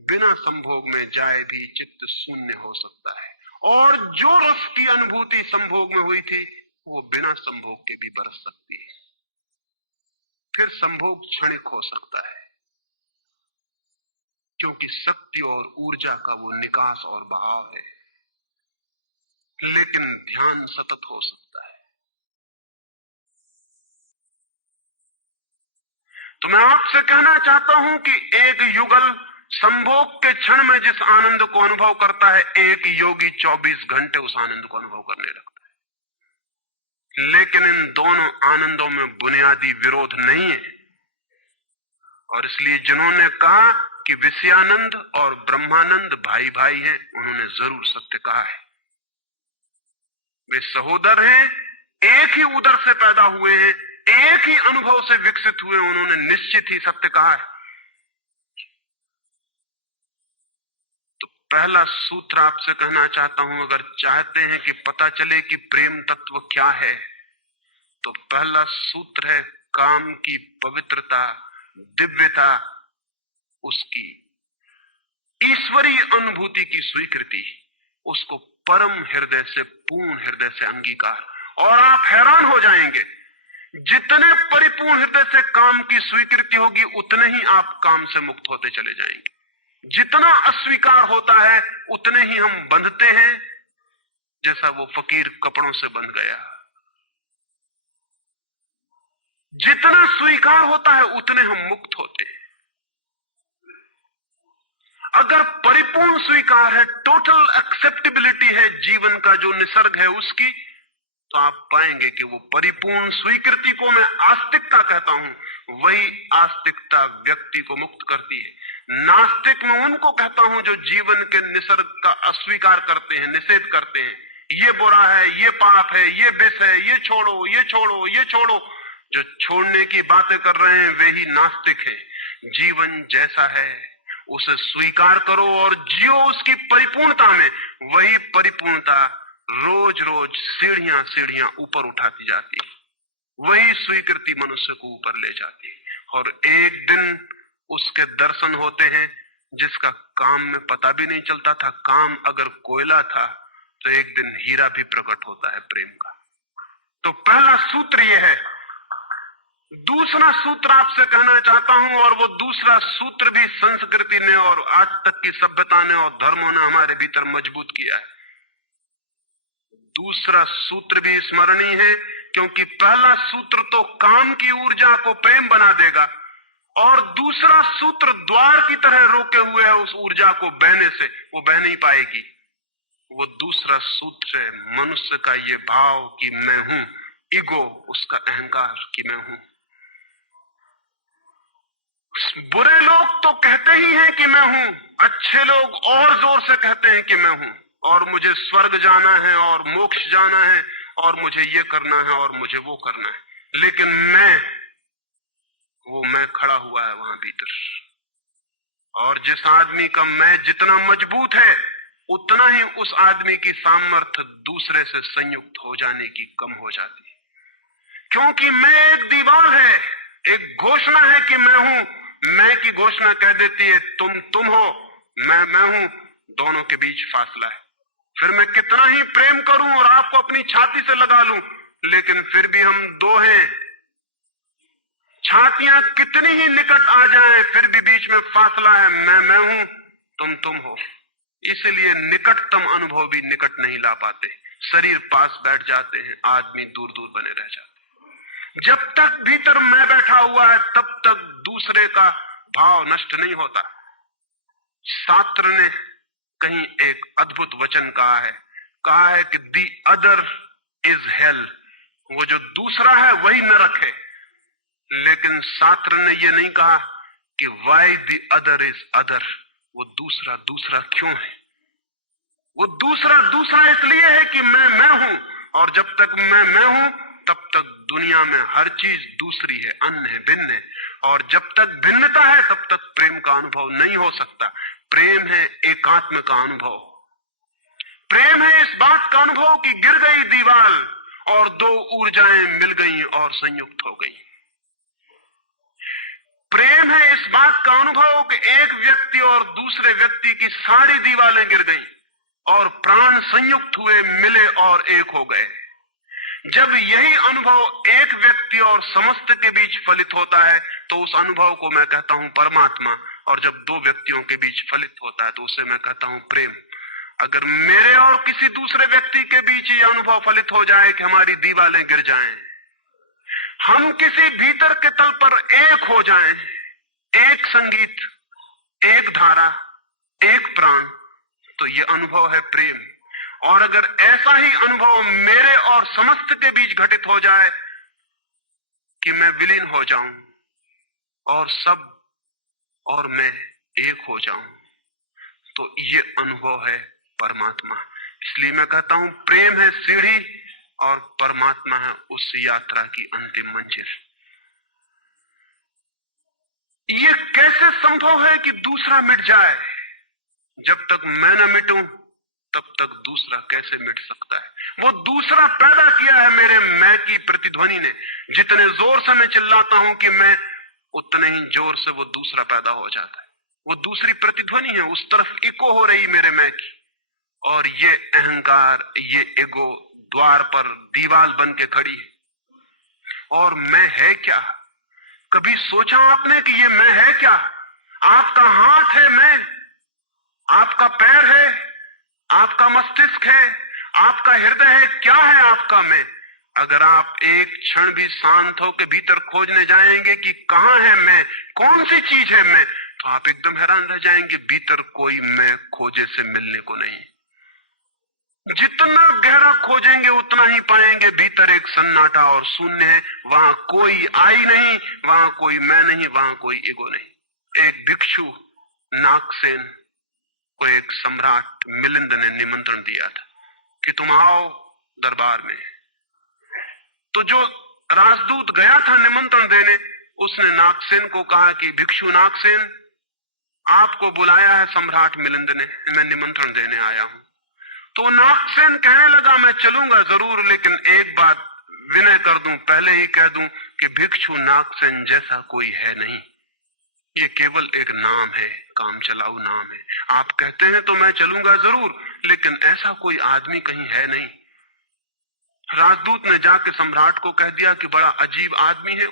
बिना संभोग में जाए भी चित्त शून्य हो सकता है, और जो रस की अनुभूति संभोग में हुई थी वो बिना संभोग के भी बरस सकती है। फिर संभोग क्षणिक हो सकता है, क्योंकि शक्ति और ऊर्जा का वो निकास और बहाव है, लेकिन ध्यान सतत हो सकता है। तो मैं आपसे कहना चाहता हूं कि एक युगल संभोग के क्षण में जिस आनंद को अनुभव करता है, एक योगी 24 घंटे उस आनंद को अनुभव करने लगता है। लेकिन इन दोनों आनंदों में बुनियादी विरोध नहीं है, और इसलिए जिन्होंने कहा कि विषयानंद और ब्रह्मानंद भाई भाई हैं, उन्होंने जरूर सत्य कहा है। वे सहोदर हैं, एक ही उदर से पैदा हुए हैं, एक ही अनुभव से विकसित हुए, उन्होंने निश्चित ही सत्य कहा है। तो पहला सूत्र आपसे कहना चाहता हूं, अगर चाहते हैं कि पता चले कि प्रेम तत्व क्या है, तो पहला सूत्र है काम की पवित्रता, दिव्यता, उसकी ईश्वरीय अनुभूति की स्वीकृति, उसको परम हृदय से, पूर्ण हृदय से अंगीकार। और आप हैरान हो जाएंगे, जितने परिपूर्ण हृदय से काम की स्वीकृति होगी, उतने ही आप काम से मुक्त होते चले जाएंगे। जितना अस्वीकार होता है, उतने ही हम बंधते हैं, जैसा वो फकीर कपड़ों से बंध गया। जितना स्वीकार होता है, उतने हम मुक्त होते हैं। अगर परिपूर्ण स्वीकार है, टोटल एक्सेप्टेबिलिटी है जीवन का जो निसर्ग है उसकी, तो आप पाएंगे कि वो परिपूर्ण स्वीकृति को मैं आस्तिकता कहता हूं। वही आस्तिकता व्यक्ति को मुक्त करती है। नास्तिक में उनको कहता हूं जो जीवन के निसर्ग का अस्वीकार करते हैं, निषेध करते हैं। ये बुरा है, ये पाप है, ये विष है, ये छोड़ो, ये छोड़ो, ये छोड़ो। जो छोड़ने की बातें कर रहे हैं वे ही नास्तिक हैं। जीवन जैसा है उसे स्वीकार करो और जियो उसकी परिपूर्णता में। वही परिपूर्णता रोज रोज सीढ़ियां सीढ़ियां ऊपर उठाती जाती है। वही स्वीकृति मनुष्य को ऊपर ले जाती है, और एक दिन उसके दर्शन होते हैं जिसका काम में पता भी नहीं चलता था। काम अगर कोयला था तो एक दिन हीरा भी प्रकट होता है प्रेम का। तो पहला सूत्र यह है। दूसरा सूत्र आपसे कहना चाहता हूं, और वो दूसरा सूत्र भी संस्कृति ने और आज तक की सभ्यता ने और धर्मों ने हमारे भीतर मजबूत किया है। दूसरा सूत्र भी स्मरणीय है, क्योंकि पहला सूत्र तो काम की ऊर्जा को प्रेम बना देगा, और दूसरा सूत्र द्वार की तरह रोके हुए है उस ऊर्जा को बहने से, वो बह नहीं पाएगी। वो दूसरा सूत्र है मनुष्य का ये भाव कि मैं हूं, ईगो, उसका अहंकार कि मैं हूं। बुरे लोग तो कहते ही हैं कि मैं हूं, अच्छे लोग और जोर से कहते हैं कि मैं हूं, और मुझे स्वर्ग जाना है और मोक्ष जाना है और मुझे ये करना है और मुझे वो करना है। लेकिन वो मैं खड़ा हुआ है वहां भीतर। और जिस आदमी का मैं जितना मजबूत है, उतना ही उस आदमी की सामर्थ्य दूसरे से संयुक्त हो जाने की कम हो जाती है। क्योंकि मैं एक दीवार है, एक घोषणा है कि मैं हूं। मैं की घोषणा कह देती है तुम हो, मैं हूं, दोनों के बीच फासला है। फिर मैं कितना ही प्रेम करूं और आपको अपनी छाती से लगा लूं, लेकिन फिर भी हम दो हैं। छातियां कितनी ही निकट आ जाएं, फिर भी बीच में फासला है। मैं हूं, तुम हो। इसलिए निकटतम अनुभव भी निकट नहीं ला पाते। शरीर पास बैठ जाते हैं, आदमी दूर दूर बने रह जाते। जब तक भीतर मैं बैठा हुआ है, तब तक दूसरे का भाव नष्ट नहीं होता। शास्त्र ने कहीं एक अद्भुत वचन कहा है कि दी अदर इज हेल। वो जो दूसरा है वही नरक है। लेकिन शास्त्र ने ये नहीं कहा कि why the other is other. वो दूसरा दूसरा क्यों है? वो दूसरा दूसरा इसलिए है कि मैं हूं, और जब तक मैं हूं तब तक दुनिया में हर चीज दूसरी है, अन्य है, भिन्न है। और जब तक भिन्नता है तब तक प्रेम का अनुभव नहीं हो सकता। प्रेम है एकात्म का अनुभव। प्रेम है इस बात का अनुभव कि गिर गई दीवार और दो ऊर्जाएं मिल गई और संयुक्त हो गई। प्रेम है इस बात का अनुभव कि एक व्यक्ति और दूसरे व्यक्ति की सारी दीवारें गिर गई और प्राण संयुक्त हुए, मिले और एक हो गए। जब यही अनुभव एक व्यक्ति और समस्त के बीच फलित होता है तो उस अनुभव को मैं कहता हूं परमात्मा, और जब दो व्यक्तियों के बीच फलित होता है तो उसे मैं कहता हूं प्रेम। अगर मेरे और किसी दूसरे व्यक्ति के बीच ये अनुभव फलित हो जाए कि हमारी दीवारें गिर जाएं, हम किसी भीतर के तल पर एक हो जाएं, एक संगीत, एक धारा, एक प्राण, तो ये अनुभव है प्रेम। और अगर ऐसा ही अनुभव मेरे और समस्त के बीच घटित हो जाए कि मैं विलीन हो जाऊं और सब और मैं एक हो जाऊं, तो ये अनुभव है परमात्मा। इसलिए मैं कहता हूं प्रेम है सीढ़ी और परमात्मा है उस यात्रा की अंतिम मंजिल। ये कैसे संभव है कि दूसरा मिट जाए? जब तक मैं न मिटूं तब तक दूसरा कैसे मिट सकता है? वो दूसरा पैदा किया है मेरे मैं की प्रतिध्वनि ने। जितने जोर से मैं चिल्लाता हूं कि मैं, उतने ही जोर से वो दूसरा पैदा हो जाता है। वो दूसरी प्रतिध्वनि है, उस तरफ इको हो रही मेरे मैं की। और ये अहंकार, ये ईगो द्वार पर दीवार बन के खड़ी है। और मैं है क्या? कभी सोचा आपने कि ये मैं है क्या? आपका हाथ है मैं, आपका पैर है, आपका मस्तिष्क है, आपका हृदय है, क्या है आपका मैं? अगर आप एक क्षण भी शांत होकर भीतर खोजने जाएंगे कि कहां है मैं, कौन सी चीज है मैं, तो आप एकदम हैरान रह जाएंगे। भीतर कोई मैं खोजे से मिलने को नहीं। जितना गहरा खोजेंगे उतना ही पाएंगे भीतर एक सन्नाटा और शून्य है। वहां कोई आई नहीं, वहां कोई मैं नहीं, वहां कोई ईगो नहीं। एक भिक्षु नागसेन को एक सम्राट मिलिंद ने निमंत्रण दिया था कि तुम आओ दरबार में। तो जो राजदूत गया था निमंत्रण देने, उसने नागसेन को कहा कि भिक्षु नागसेन, आपको बुलाया है सम्राट मिलिंद ने, मैं निमंत्रण देने आया हूं। तो नागसेन कहने लगा मैं चलूंगा जरूर, लेकिन एक बात विनय कर दूं, पहले ही कह दूं कि भिक्षु नागसेन जैसा कोई है नहीं। ये केवल एक नाम है, काम चलाऊ नाम है। आप कहते हैं तो मैं चलूंगा जरूर, लेकिन ऐसा कोई आदमी कहीं है नहीं। राजदूत ने जाके सम्राट को कह दिया कि बड़ा अजीब आदमी है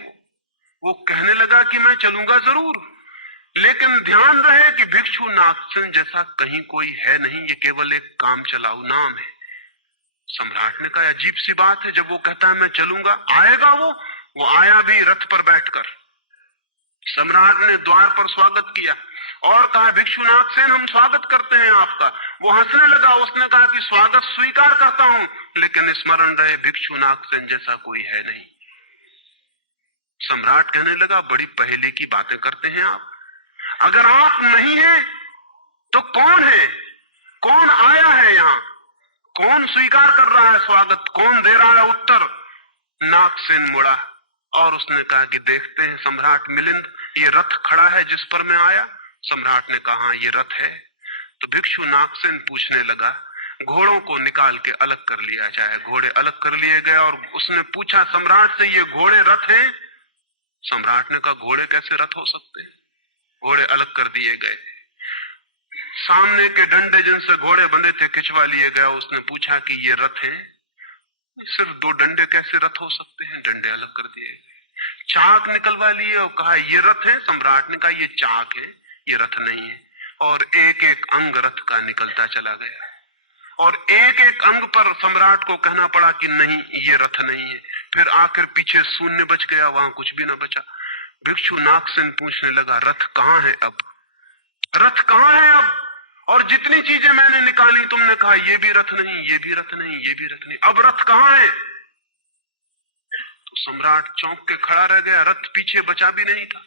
वो कहने लगा कि मैं चलूंगा जरूर, लेकिन ध्यान रहे कि भिक्षु नागसेन जैसा कहीं कोई है नहीं, ये केवल एक काम चलाऊ नाम है। सम्राट ने कहा अजीब सी बात है, जब वो कहता है मैं चलूंगा, आएगा वो आया भी रथ पर बैठकर। सम्राट ने द्वार पर स्वागत किया और कहा भिक्षु नागसेन हम स्वागत करते हैं आपका। वो हंसने लगा, उसने कहा कि स्वागत स्वीकार करता हूं, लेकिन स्मरण रहे भिक्षु नागसेन जैसा कोई है नहीं। सम्राट कहने लगा बड़ी पहेली की बातें करते हैं आप। अगर आप नहीं हैं तो कौन है? कौन आया है यहां? कौन स्वीकार कर रहा है स्वागत? कौन दे रहा है उत्तर? नागसेन मुड़ा और उसने कहा कि देखते हैं सम्राट मिलिंद, ये रथ खड़ा है जिस पर मैं आया। सम्राट ने कहा ये रथ है। तो भिक्षु नागसेन पूछने लगा घोड़ों को निकाल के अलग कर लिया जाए। घोड़े अलग कर लिए गए और उसने पूछा सम्राट से ये घोड़े रथ हैं? सम्राट ने कहा घोड़े कैसे रथ हो सकते हैं? घोड़े अलग कर दिए गए। सामने के डंडे जिनसे घोड़े बंधे थे खिंचवा लिए गए। उसने पूछा कि ये रथ हैं? सिर्फ दो डंडे कैसे रथ हो सकते हैं? डंडे अलग कर दिए गए। चाक निकलवा लिए और कहा ये रथ है। सम्राट ने कहा ये चाक है, ये रथ नहीं है। और एक एक अंग रथ का निकलता चला गया और एक एक अंग पर सम्राट को कहना पड़ा कि नहीं ये रथ नहीं है। फिर आखिर पीछे शून्य बच गया, वहां कुछ भी ना बचा। भिक्षु नागसेन पूछने लगा रथ कहां है अब? रथ कहां है अब? और जितनी चीजें मैंने निकाली तुमने कहा ये भी रथ नहीं, ये भी रथ नहीं, ये भी रथ नहीं, अब रथ कहां है? तो सम्राट चौंक के खड़ा रह गया। रथ पीछे बचा भी नहीं था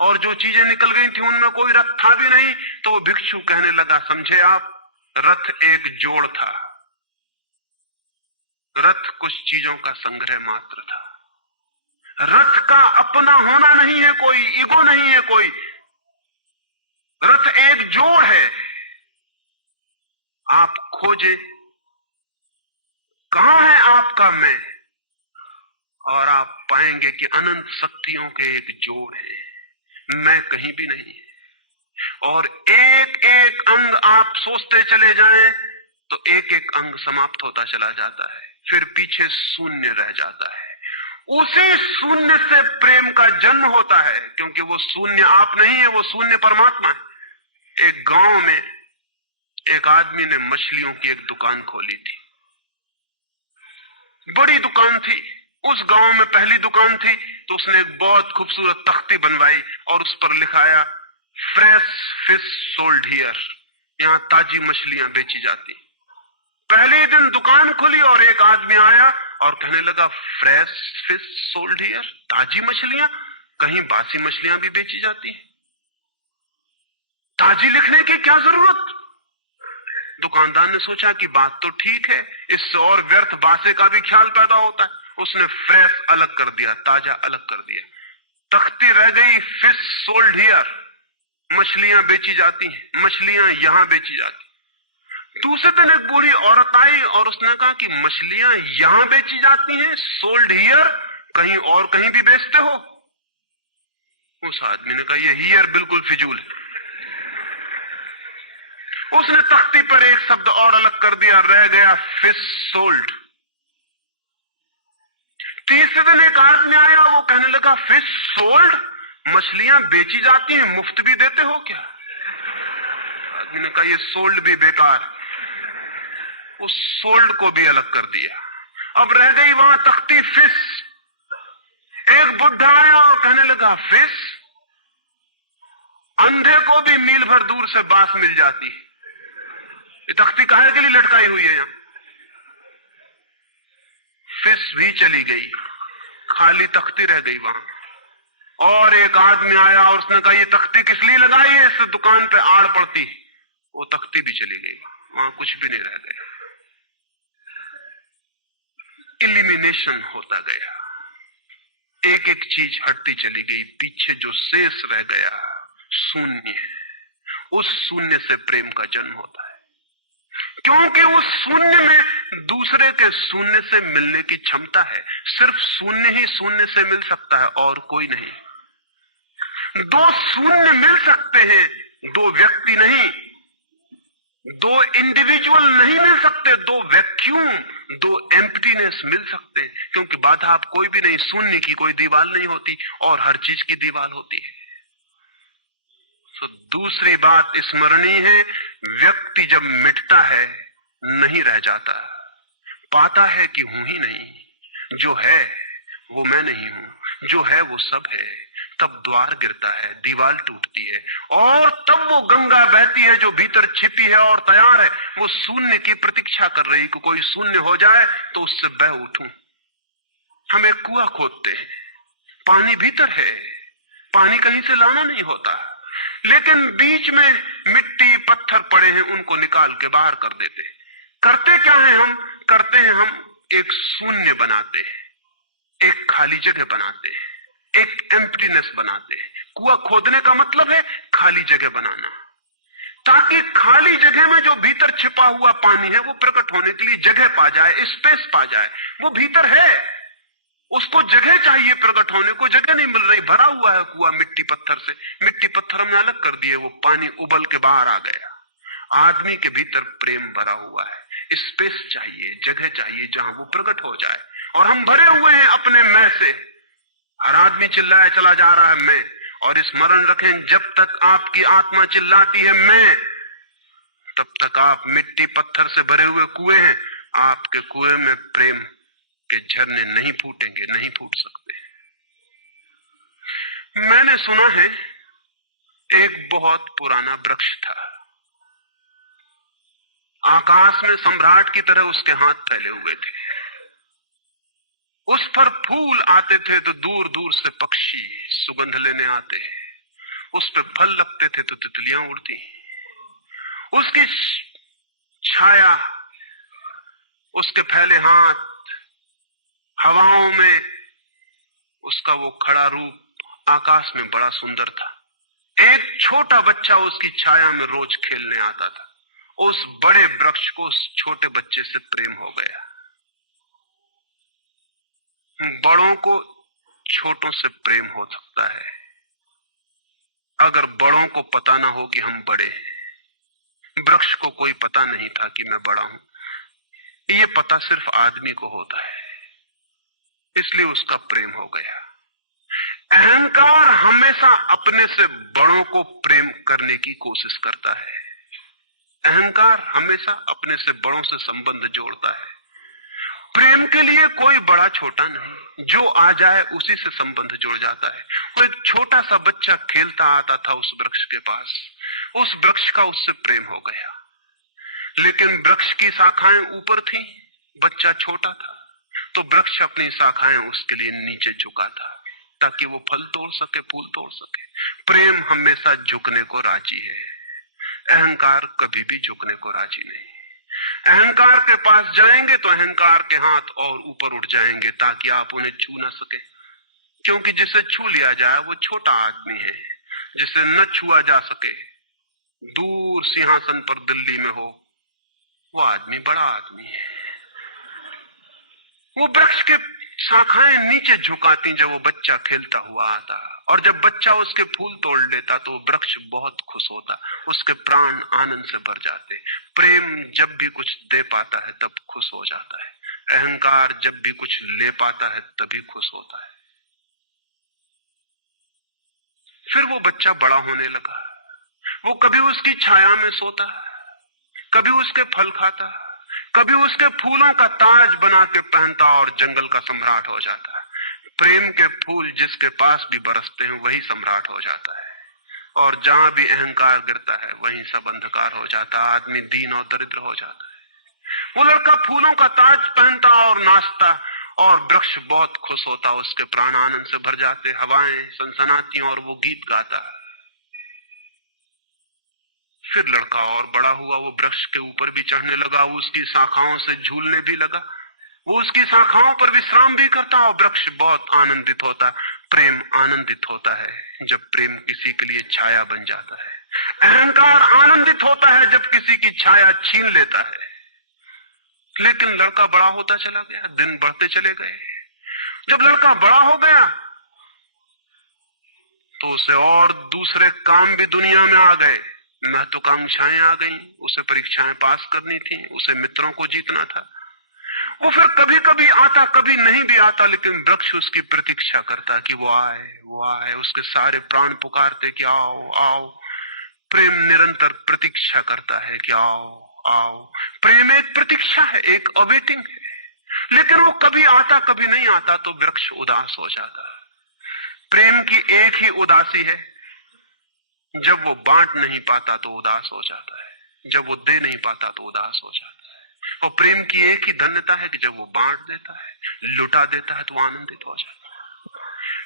और जो चीजें निकल गई थी उनमें कोई रथ था भी नहीं। तो वो भिक्षु कहने लगा समझे आप, रथ एक जोड़ था, रथ कुछ चीजों का संग्रह मात्र था। रथ का अपना होना नहीं है कोई, ईगो नहीं है कोई। रथ एक जोड़ है। आप खोजे कहां है आपका मैं, और आप पाएंगे कि अनंत शक्तियों के एक जोड़ है, मैं कहीं भी नहीं है। और एक एक अंग आप सोचते चले जाएं तो एक एक अंग समाप्त होता चला जाता है। फिर पीछे शून्य रह जाता है। उसी शून्य से प्रेम का जन्म होता है, क्योंकि वो शून्य आप नहीं है, वो शून्य परमात्मा है। एक गांव में एक आदमी ने मछलियों की एक दुकान खोली थी, बड़ी दुकान थी। उस गांव में पहली दुकान थी, तो उसने एक बहुत खूबसूरत तख्ती बनवाई और उस पर लिखाया फ्रेश फिश सोल्ड हियर, यहां ताजी मछलियां बेची जाती। पहले दिन दुकान खुली और एक आदमी आया और कहने लगा फ्रेश फिश सोल्ड हियर, ताजी मछलियां, कहीं बासी मछलियां भी बेची जाती हैं? ताजी लिखने की क्या जरूरत? दुकानदार ने सोचा कि बात तो ठीक है, इससे और व्यर्थ बासे का भी ख्याल पैदा होता है। उसने फ्रेश अलग कर दिया, ताजा अलग कर दिया। तख्ती रह गई फिश सोल्ड हियर, मछलियां बेची जाती हैं, मछलियां यहां बेची जाती। दूसरे दिन एक बूढ़ी औरत आई और उसने कहा कि मछलियां यहां बेची जाती हैं, सोल्ड हियर, कहीं और कहीं भी बेचते हो? उस आदमी ने कहा ये हियर बिल्कुल फिजूल है। उसने तख्ती पर एक शब्द और अलग कर दिया, रह गया फिश सोल्ड। तीसरे दिन एक आदमी आया, वो कहने लगा फिश सोल्ड, मछलियां बेची जाती हैं, मुफ्त भी देते हो क्या? आदमी ने कहा ये सोल्ड भी बेकार। उस सोल्ड को भी अलग कर दिया। अब रह गई वहां तख्ती फिश। एक बुढ़ा आया और कहने लगा फिश, अंधे को भी मील भर दूर से बांस मिल जाती है, ये तख्ती काहे के लिए लटकाई हुई है? यहां फिश भी चली गई, खाली तख्ती रह गई वहां। और एक आदमी आया और उसने कहा ये तख्ती किस लिए लगाई है, इससे दुकान पे आड़ पड़ती। वो तख्ती भी चली गई, वहां कुछ भी नहीं रह गया। इलिमिनेशन होता गया, एक एक चीज हटती चली गई, पीछे जो शेष रह गया शून्य। उस शून्य से प्रेम का जन्म होता है, क्योंकि उस शून्य में दूसरे के शून्य से मिलने की क्षमता है। सिर्फ शून्य ही शून्य से मिल सकता है और कोई नहीं। दो शून्य मिल सकते हैं, दो व्यक्ति नहीं, दो इंडिविजुअल नहीं मिल सकते, दो वैक्यूम, दो एम्प्टीनेस मिल सकते हैं, क्योंकि बाधा आप कोई भी नहीं, शून्य की कोई दीवार नहीं होती और हर चीज की दीवार होती है। तो दूसरी बात स्मरणीय है, व्यक्ति जब मिटता है नहीं रह जाता, पाता है कि हूं ही नहीं, जो है वो मैं नहीं हूं, जो है वो सब है। तब द्वार गिरता है, दीवार टूटती है और तब वो गंगा बहती है जो भीतर छिपी है और तैयार है। वो शून्य की प्रतीक्षा कर रही कि कोई शून्य हो जाए तो उससे बह उठूं। हम एक कुआं खोदते हैं, पानी भीतर है, पानी कहीं से लाना नहीं होता, लेकिन बीच में मिट्टी पत्थर पड़े हैं, उनको निकाल के बाहर कर देते हैं। करते क्या है हम? करते हैं हम एक शून्य बनाते हैं, एक खाली जगह बनाते हैं, एक एम्प्टीनेस बनाते हैं। कुआं खोदने का मतलब है खाली जगह बनाना, ताकि खाली जगह में जो भीतर छिपा हुआ पानी है वो प्रकट होने के लिए जगह पा जाए, स्पेस पा जाए। वो भीतर है, उसको जगह चाहिए प्रकट होने को, जगह नहीं मिल रही, भरा हुआ है कुआं मिट्टी पत्थर से। मिट्टी पत्थर हमने अलग कर दिए, वो पानी उबल के बाहर आ गया। आदमी के भीतर प्रेम भरा हुआ है, स्पेस चाहिए, जगह चाहिए जहां वो प्रकट हो जाए। और हम भरे हुए हैं अपने मैं से। हर आदमी चिल्लाए चला जा रहा है मैं, और स्मरण रखें जब तक आपकी आत्मा चिल्लाती है मैं, तब तक आप मिट्टी पत्थर से भरे हुए कुएं हैं। आपके कुएं में प्रेम के झरने नहीं फूटेंगे, नहीं फूट सकते। मैंने सुना है एक बहुत पुराना वृक्ष था, आकाश में सम्राट की तरह उसके हाथ फैले हुए थे। उस पर फूल आते थे तो दूर दूर से पक्षी सुगंध लेने आते, उस पर फल लगते थे तो तितलियां उड़ती। उसकी छाया, उसके फैले हाथ, हवाओं में उसका वो खड़ा रूप आकाश में बड़ा सुंदर था। एक छोटा बच्चा उसकी छाया में रोज खेलने आता था। उस बड़े वृक्ष को उस छोटे बच्चे से प्रेम हो गया। बड़ों को छोटों से प्रेम हो सकता है अगर बड़ों को पता ना हो कि हम बड़े हैं। वृक्ष को कोई पता नहीं था कि मैं बड़ा हूं। ये पता सिर्फ आदमी को होता है, इसलिए उसका प्रेम हो गया। अहंकार हमेशा अपने से बड़ों को प्रेम करने की कोशिश करता है। अहंकार हमेशा अपने से बड़ों से संबंध जोड़ता है। प्रेम के लिए कोई बड़ा छोटा नहीं, जो आ जाए उसी से संबंध जुड़ जाता है। वो एक छोटा सा बच्चा खेलता आता था उस वृक्ष के पास, उस वृक्ष का उससे प्रेम हो गया, लेकिन वृक्ष की शाखाएं ऊपर थी, बच्चा छोटा था, तो वृक्ष अपनी शाखाएं उसके लिए नीचे झुका था ताकि वो फल तोड़ सके, फूल तोड़ सके। प्रेम हमेशा झुकने को राजी है, अहंकार कभी भी झुकने को राजी नहीं। अहंकार के पास जाएंगे तो अहंकार के हाथ और ऊपर उठ जाएंगे ताकि आप उन्हें छू ना सके, क्योंकि जिसे छू लिया जाए वो छोटा आदमी है। जिसे न छुआ जा सके, दूर सिंहासन पर दिल्ली में हो, वो आदमी बड़ा आदमी है। वो वृक्ष के शाखाएं नीचे झुकाती जब वो बच्चा खेलता हुआ आता, और जब बच्चा उसके फूल तोड़ लेता तो वृक्ष बहुत खुश होता, उसके प्राण आनंद से भर जाते। प्रेम जब भी कुछ दे पाता है तब खुश हो जाता है, अहंकार जब भी कुछ ले पाता है तभी खुश होता है। फिर वो बच्चा बड़ा होने लगा, वो कभी उसकी छाया में सोता, कभी उसके फल खाता, कभी उसके फूलों का ताज बना के पहनता और जंगल का सम्राट हो जाता है। प्रेम के फूल जिसके पास भी बरसते हैं वही सम्राट हो जाता है, और जहां भी अहंकार गिरता है वहीं सब अंधकार हो जाता है, आदमी दीन और दरिद्र हो जाता है। वो लड़का फूलों का ताज पहनता और नाचता, और वृक्ष बहुत खुश होता, उसके प्राण आनंद से भर जाते, हवाएं सनसनाती और वो गीत गाता। फिर लड़का और बड़ा हुआ, वो वृक्ष के ऊपर भी चढ़ने लगा, उसकी शाखाओं से झूलने भी लगा, वो उसकी शाखाओं पर विश्राम भी करता, और वृक्ष बहुत आनंदित होता। प्रेम आनंदित होता है जब प्रेम किसी के लिए छाया बन जाता है, अहंकार आनंदित होता है जब किसी की छाया छीन लेता है। लेकिन लड़का बड़ा होता चला गया, दिन बढ़ते चले गए। जब लड़का बड़ा हो गया तो उसे और दूसरे काम भी दुनिया में आ गए, महत्वाकांक्षाएं आ गई, उसे परीक्षाएं पास करनी थी, उसे मित्रों को जीतना था। वो फिर कभी कभी आता, कभी नहीं भी आता, लेकिन वृक्ष उसकी प्रतीक्षा करता कि वो आए, वो आए। उसके सारे प्राण पुकारते कि आओ आओ। प्रेम निरंतर प्रतीक्षा करता है कि आओ आओ। प्रेम एक प्रतीक्षा है, एक अवेटिंग है, लेकिन वो कभी आता कभी नहीं आता, तो वृक्ष उदास हो जाता है। प्रेम की एक ही उदासी है, जब वो बांट नहीं पाता तो उदास हो जाता है, जब वो दे नहीं पाता तो उदास हो जाता है। और प्रेम की एक ही धन्यता है कि जब वो बांट देता है, लुटा देता है, तो आनंदित हो जाता है।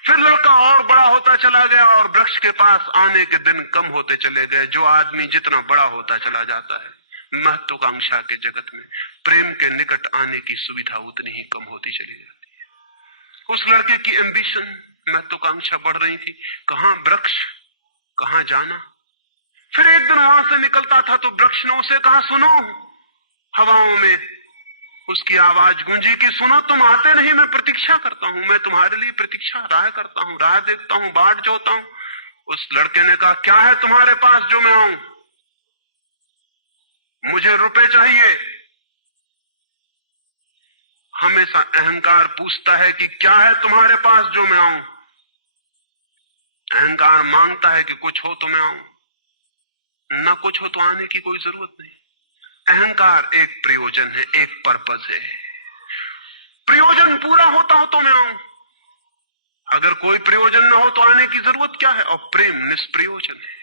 फिर लड़का और बड़ा होता चला गया, और वृक्ष के पास आने के दिन कम होते चले गए। जो आदमी जितना बड़ा होता चला जाता है, महत्वाकांक्षा के जगत में प्रेम के निकट आने की सुविधा उतनी ही कम होती चली जाती है। उस लड़के की एम्बिशन, महत्वाकांक्षा बढ़ रही थी, कहां वृक्ष, कहां जाना। फिर एक दिन वहां से निकलता था तो वृक्ष ने उसे कहा, सुनो। हवाओं में उसकी आवाज गूंजी कि सुनो, तुम आते नहीं, मैं प्रतीक्षा करता हूं, मैं तुम्हारे लिए प्रतीक्षा राह करता हूं, राह देखता हूं, बाट जोता हूं। उस लड़के ने कहा, क्या है तुम्हारे पास जो मैं आऊं? मुझे रुपए चाहिए। हमेशा अहंकार पूछता है कि क्या है तुम्हारे पास जो मैं आऊं। अहंकार मांगता है कि कुछ हो तो मैं आऊं, ना कुछ हो तो आने की कोई जरूरत नहीं। अहंकार एक प्रयोजन है, एक पर्पस है। प्रयोजन पूरा होता हो तो मैं आऊं, अगर कोई प्रयोजन ना हो तो आने की जरूरत क्या है। और प्रेम निष्प्रयोजन है,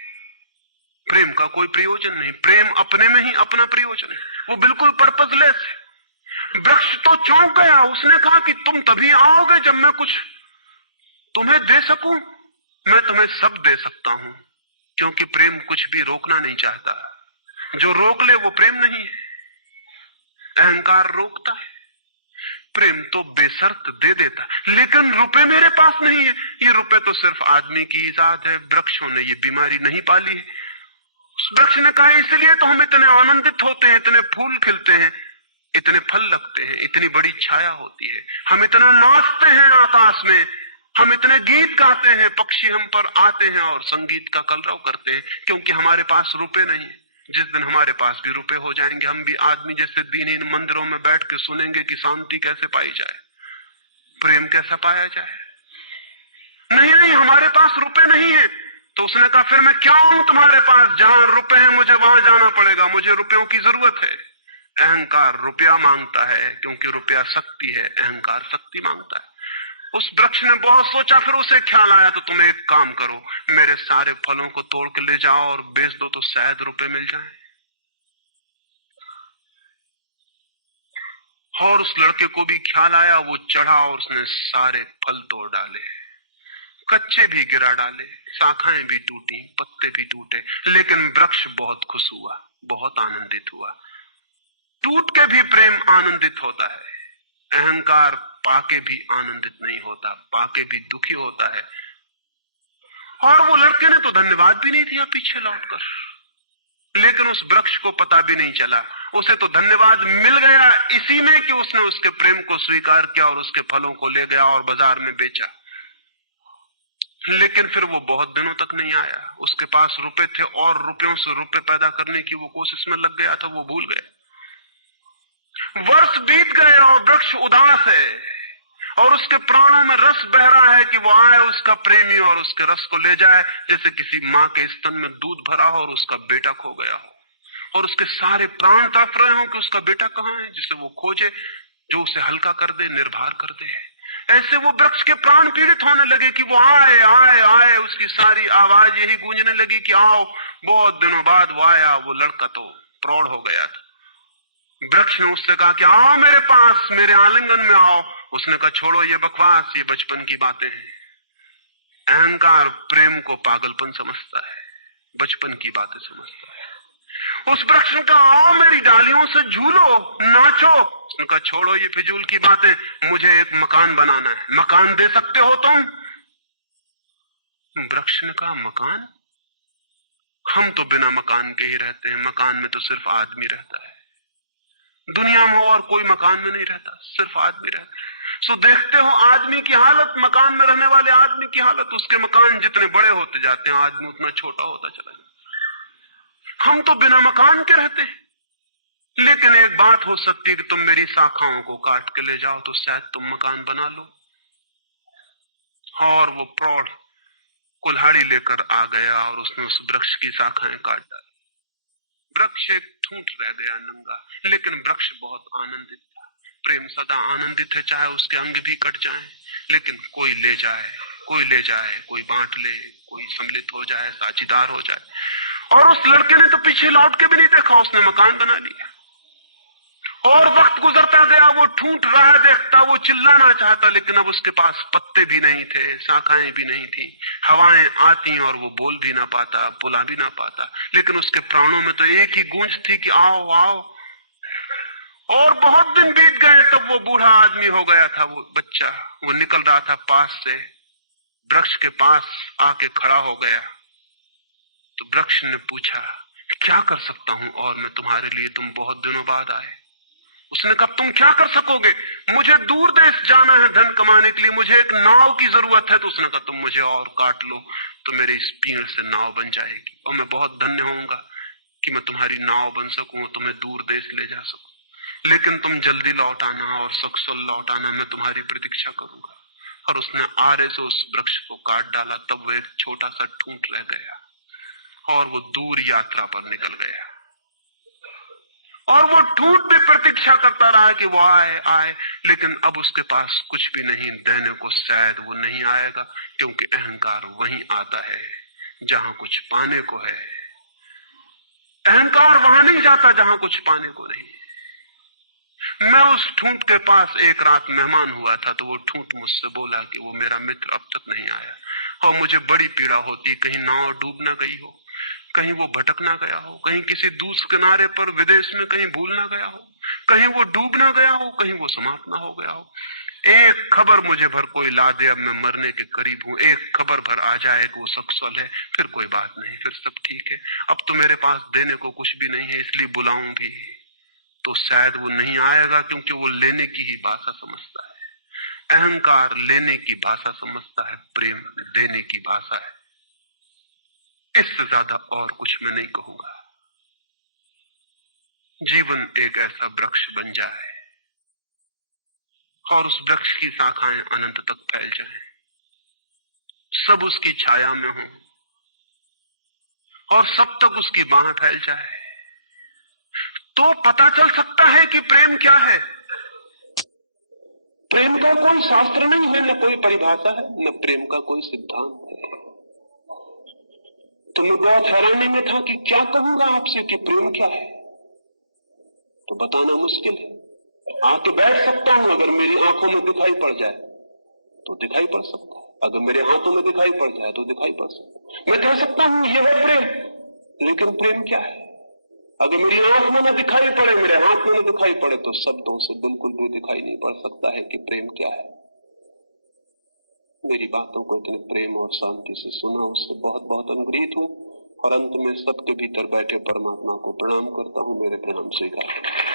प्रेम का कोई प्रयोजन नहीं। प्रेम अपने में ही अपना प्रयोजन है, वो बिल्कुल पर्पसलेस है। वृक्ष तो चौंक गया, उसने कहा कि तुम तभी आओगे जब मैं कुछ तुम्हें दे सकूं। मैं तुम्हें सब दे सकता हूं, क्योंकि प्रेम कुछ भी रोकना नहीं चाहता। जो रोक ले वो प्रेम नहीं है, अहंकार रोकता है। प्रेम तो बेशर्त दे देता, लेकिन रुपए मेरे पास नहीं है। ये रुपए तो सिर्फ आदमी की इजाद है, वृक्षों ने ये बीमारी नहीं पाली है। उस वृक्ष ने कहा, इसलिए तो हम इतने आनंदित होते हैं, इतने फूल खिलते हैं, इतने फल लगते हैं, इतनी बड़ी छाया होती है, हम इतना नाचते हैं आकाश में, हम इतने गीत गाते हैं, पक्षी हम पर आते हैं और संगीत का कलरव करते हैं, क्योंकि हमारे पास रुपए नहीं है। जिस दिन हमारे पास भी रुपए हो जाएंगे, हम भी आदमी जैसे दीनहीन मंदिरों में बैठ के सुनेंगे कि शांति कैसे पाई जाए, प्रेम कैसे पाया जाए। नहीं नहीं, हमारे पास रुपए नहीं है। तो उसने कहा फिर मैं क्या हूं तुम्हारे पास, जहां रुपए हैं मुझे वहां जाना पड़ेगा, मुझे रुपयों की जरूरत है। अहंकार रुपया मांगता है क्योंकि रुपया शक्ति है, अहंकार शक्ति मांगता है। उस वृक्ष ने बहुत सोचा, फिर उसे ख्याल आया तो तुम एक काम करो, मेरे सारे फलों को तोड़ के ले जाओ और बेच दो तो शायद रुपए मिल जाएं। और उस लड़के को भी ख्याल आया, वो चढ़ा और उसने सारे फल तोड़ डाले, कच्चे भी गिरा डाले, शाखाएं भी टूटी, पत्ते भी टूटे, लेकिन वृक्ष बहुत खुश हुआ, बहुत आनंदित हुआ। टूट के भी प्रेम आनंदित होता है, अहंकार पाके भी आनंदित नहीं होता, पाके भी दुखी होता है। और वो लड़के ने तो धन्यवाद भी नहीं दिया पीछे लौटकर, लेकिन उस वृक्ष को पता भी नहीं चला, उसे तो धन्यवाद मिल गया इसी में कि उसने उसके प्रेम को स्वीकार किया और उसके फलों को ले गया और बाजार में बेचा। लेकिन फिर वो बहुत दिनों तक नहीं आया, उसके पास रुपए थे और रुपयों से रुपए पैदा करने की वो कोशिश में लग गया था, वो भूल गए। वर्ष बीत गए और वृक्ष उदास है और उसके प्राणों में रस बह रहा है कि वो आए उसका प्रेमी और उसके रस को ले जाए, जैसे किसी माँ के स्तन में दूध भरा हो और उसका बेटा खो गया हो, और उसके सारे प्राण तड़प रहे हो कि उसका बेटा कहाँ है, जिसे वो खोजे, जो उसे हल्का कर दे, निर्भर कर दे। ऐसे वो वृक्ष के प्राण पीड़ित होने लगे कि वो आए आए आए, उसकी सारी आवाज यही गूंजने लगी कि आओ। बहुत दिनों बाद वो आया, वो लड़का तो प्रौढ़ हो गया था। वृक्ष ने उससे कहा कि आओ मेरे पास, मेरे आलिंगन में आओ। उसने कहा छोड़ो ये बकवास, ये बचपन की बातें हैं। अहंकार प्रेम को पागलपन समझता है, बचपन की बातें समझता है। उस वृक्ष ने कहा आओ मेरी डालियों से झूलो, नाचो। उसने कहा छोड़ो ये फिजूल की बातें, मुझे एक मकान बनाना है, मकान दे सकते हो तुम? वृक्ष ने कहा मकान? हम तो बिना मकान के ही रहते हैं, मकान में तो सिर्फ आदमी रहता है, दुनिया में और कोई मकान में नहीं रहता, सिर्फ आदमी रहता है। सो देखते हो आदमी की हालत, मकान में रहने वाले आदमी की हालत, उसके मकान जितने बड़े होते जाते हैं आदमी उतना छोटा होता चला जाता। हम तो बिना मकान के रहते हैं। लेकिन एक बात हो सकती है कि तुम मेरी शाखाओं को काट के ले जाओ तो शायद तुम मकान बना लो। और वो प्रौढ़ कुल्हाड़ी लेकर आ गया और उसने उस वृक्ष की शाखाएं काट डाली। वृक्ष एक ठूंठ रह गया नंगा, लेकिन वृक्ष बहुत आनंदित था। प्रेम सदा आनंदित है, चाहे उसके अंग भी कट जाएं, लेकिन कोई ले जाए, कोई ले जाए, कोई बांट ले, कोई सम्मिलित हो जाए, साझीदार हो जाए। और उस लड़के ने तो पीछे लौट के भी नहीं देखा, उसने मकान बना लिया। और वक्त गुजरता गया, वो ठूंठ रहा देखता, वो चिल्लाना चाहता, लेकिन अब उसके पास पत्ते भी नहीं थे, शाखाएं भी नहीं थी, हवाएं आती और वो बोल भी ना पाता, बुला भी ना पाता, लेकिन उसके प्राणों में तो एक ही गूंज थी कि आओ आओ। और बहुत दिन बीत गए, तब वो बूढ़ा आदमी हो गया था, वो बच्चा, वो निकल रहा था पास से, वृक्ष के पास आके खड़ा हो गया। तो वृक्ष ने पूछा क्या कर सकता हूं और मैं तुम्हारे लिए, तुम बहुत दिनों बाद आए। उसने कहा तुम क्या कर सकोगे, मुझे दूर देश जाना है धन कमाने के लिए, मुझे एक नाव की जरूरत है। तो उसने कहा तुम मुझे और काट लो तो मेरे इस पीड़ से नाव बन जाएगी और मैं बहुत धन्य होऊंगा कि मैं तुम्हारी नाव बन सकूं, तुम्हें दूर देश ले जा सकूं, लेकिन तुम जल्दी लौट आना और सकुशल लौट आना, मैं तुम्हारी प्रतीक्षा करूंगा। और उसने आरे से उस वृक्ष को काट डाला, तब वो एक छोटा सा ठूंठ रह गया और वो दूर यात्रा पर निकल गया। और वो ठूंठ भी प्रतीक्षा करता रहा कि वो आए आए, लेकिन अब उसके पास कुछ भी नहीं देने को, शायद वो नहीं आएगा, क्योंकि अहंकार वहीं आता है जहां कुछ पाने को है। अहंकार वहां नहीं जाता जहां कुछ पाने को नहीं। मैं उस ठूंठ के पास एक रात मेहमान हुआ था, तो वो ठूंठ मुझसे बोला कि वो मेरा मित्र अब तक नहीं आया और मुझे बड़ी पीड़ा होती, कहीं नाव डूब ना गई हो, कहीं वो भटक ना गया हो, कहीं किसी दूसरे किनारे पर विदेश में कहीं भूल ना गया हो, कहीं वो डूब ना गया हो, कहीं वो समाप्त ना हो गया हो। एक खबर मुझे भर कोई ला दे, अब मैं मरने के करीब हूं, एक खबर भर आ जाए कि वो सकुशल है, फिर कोई बात नहीं, फिर सब ठीक है। अब तो मेरे पास देने को कुछ भी नहीं है, इसलिए बुलाऊं भी तो शायद वो नहीं आएगा, क्योंकि वो लेने की ही भाषा समझता है। अहंकार लेने की भाषा समझता है, प्रेम देने की भाषा है। इससे ज्यादा और कुछ मैं नहीं कहूंगा। जीवन एक ऐसा वृक्ष बन जाए और उस वृक्ष की शाखाएं अनंत तक फैल जाएं, सब उसकी छाया में हो और सब तक उसकी बाह फैल जाए, तो पता चल सकता है कि प्रेम क्या है। प्रेम का कोई शास्त्र नहीं है, न कोई परिभाषा है, न प्रेम का कोई सिद्धांत है। तो मैं बहुत हैरानी में था कि क्या कहूंगा आपसे कि प्रेम क्या है, तो बताना मुश्किल है। आके बैठ सकता हूं, अगर मेरी आंखों में दिखाई पड़ जाए तो दिखाई पड़ सकता है, अगर मेरे हाथों में दिखाई पड़ जाए तो दिखाई पड़ सकता है। मैं कह सकता हूं यह है प्रेम, लेकिन प्रेम क्या है? अगर मेरी आंख में न दिखाई पड़े, मेरे हाथ में न दिखाई पड़े, तो शब्दों से बिल्कुल भी दिखाई नहीं पड़ सकता है कि प्रेम क्या है। मेरी बातों को इतने प्रेम और शांति से सुना, उससे बहुत बहुत अनुग्रहित हूं और अंत में सबके भीतर बैठे परमात्मा को प्रणाम करता हूं। मेरे प्रणाम स्वीकार।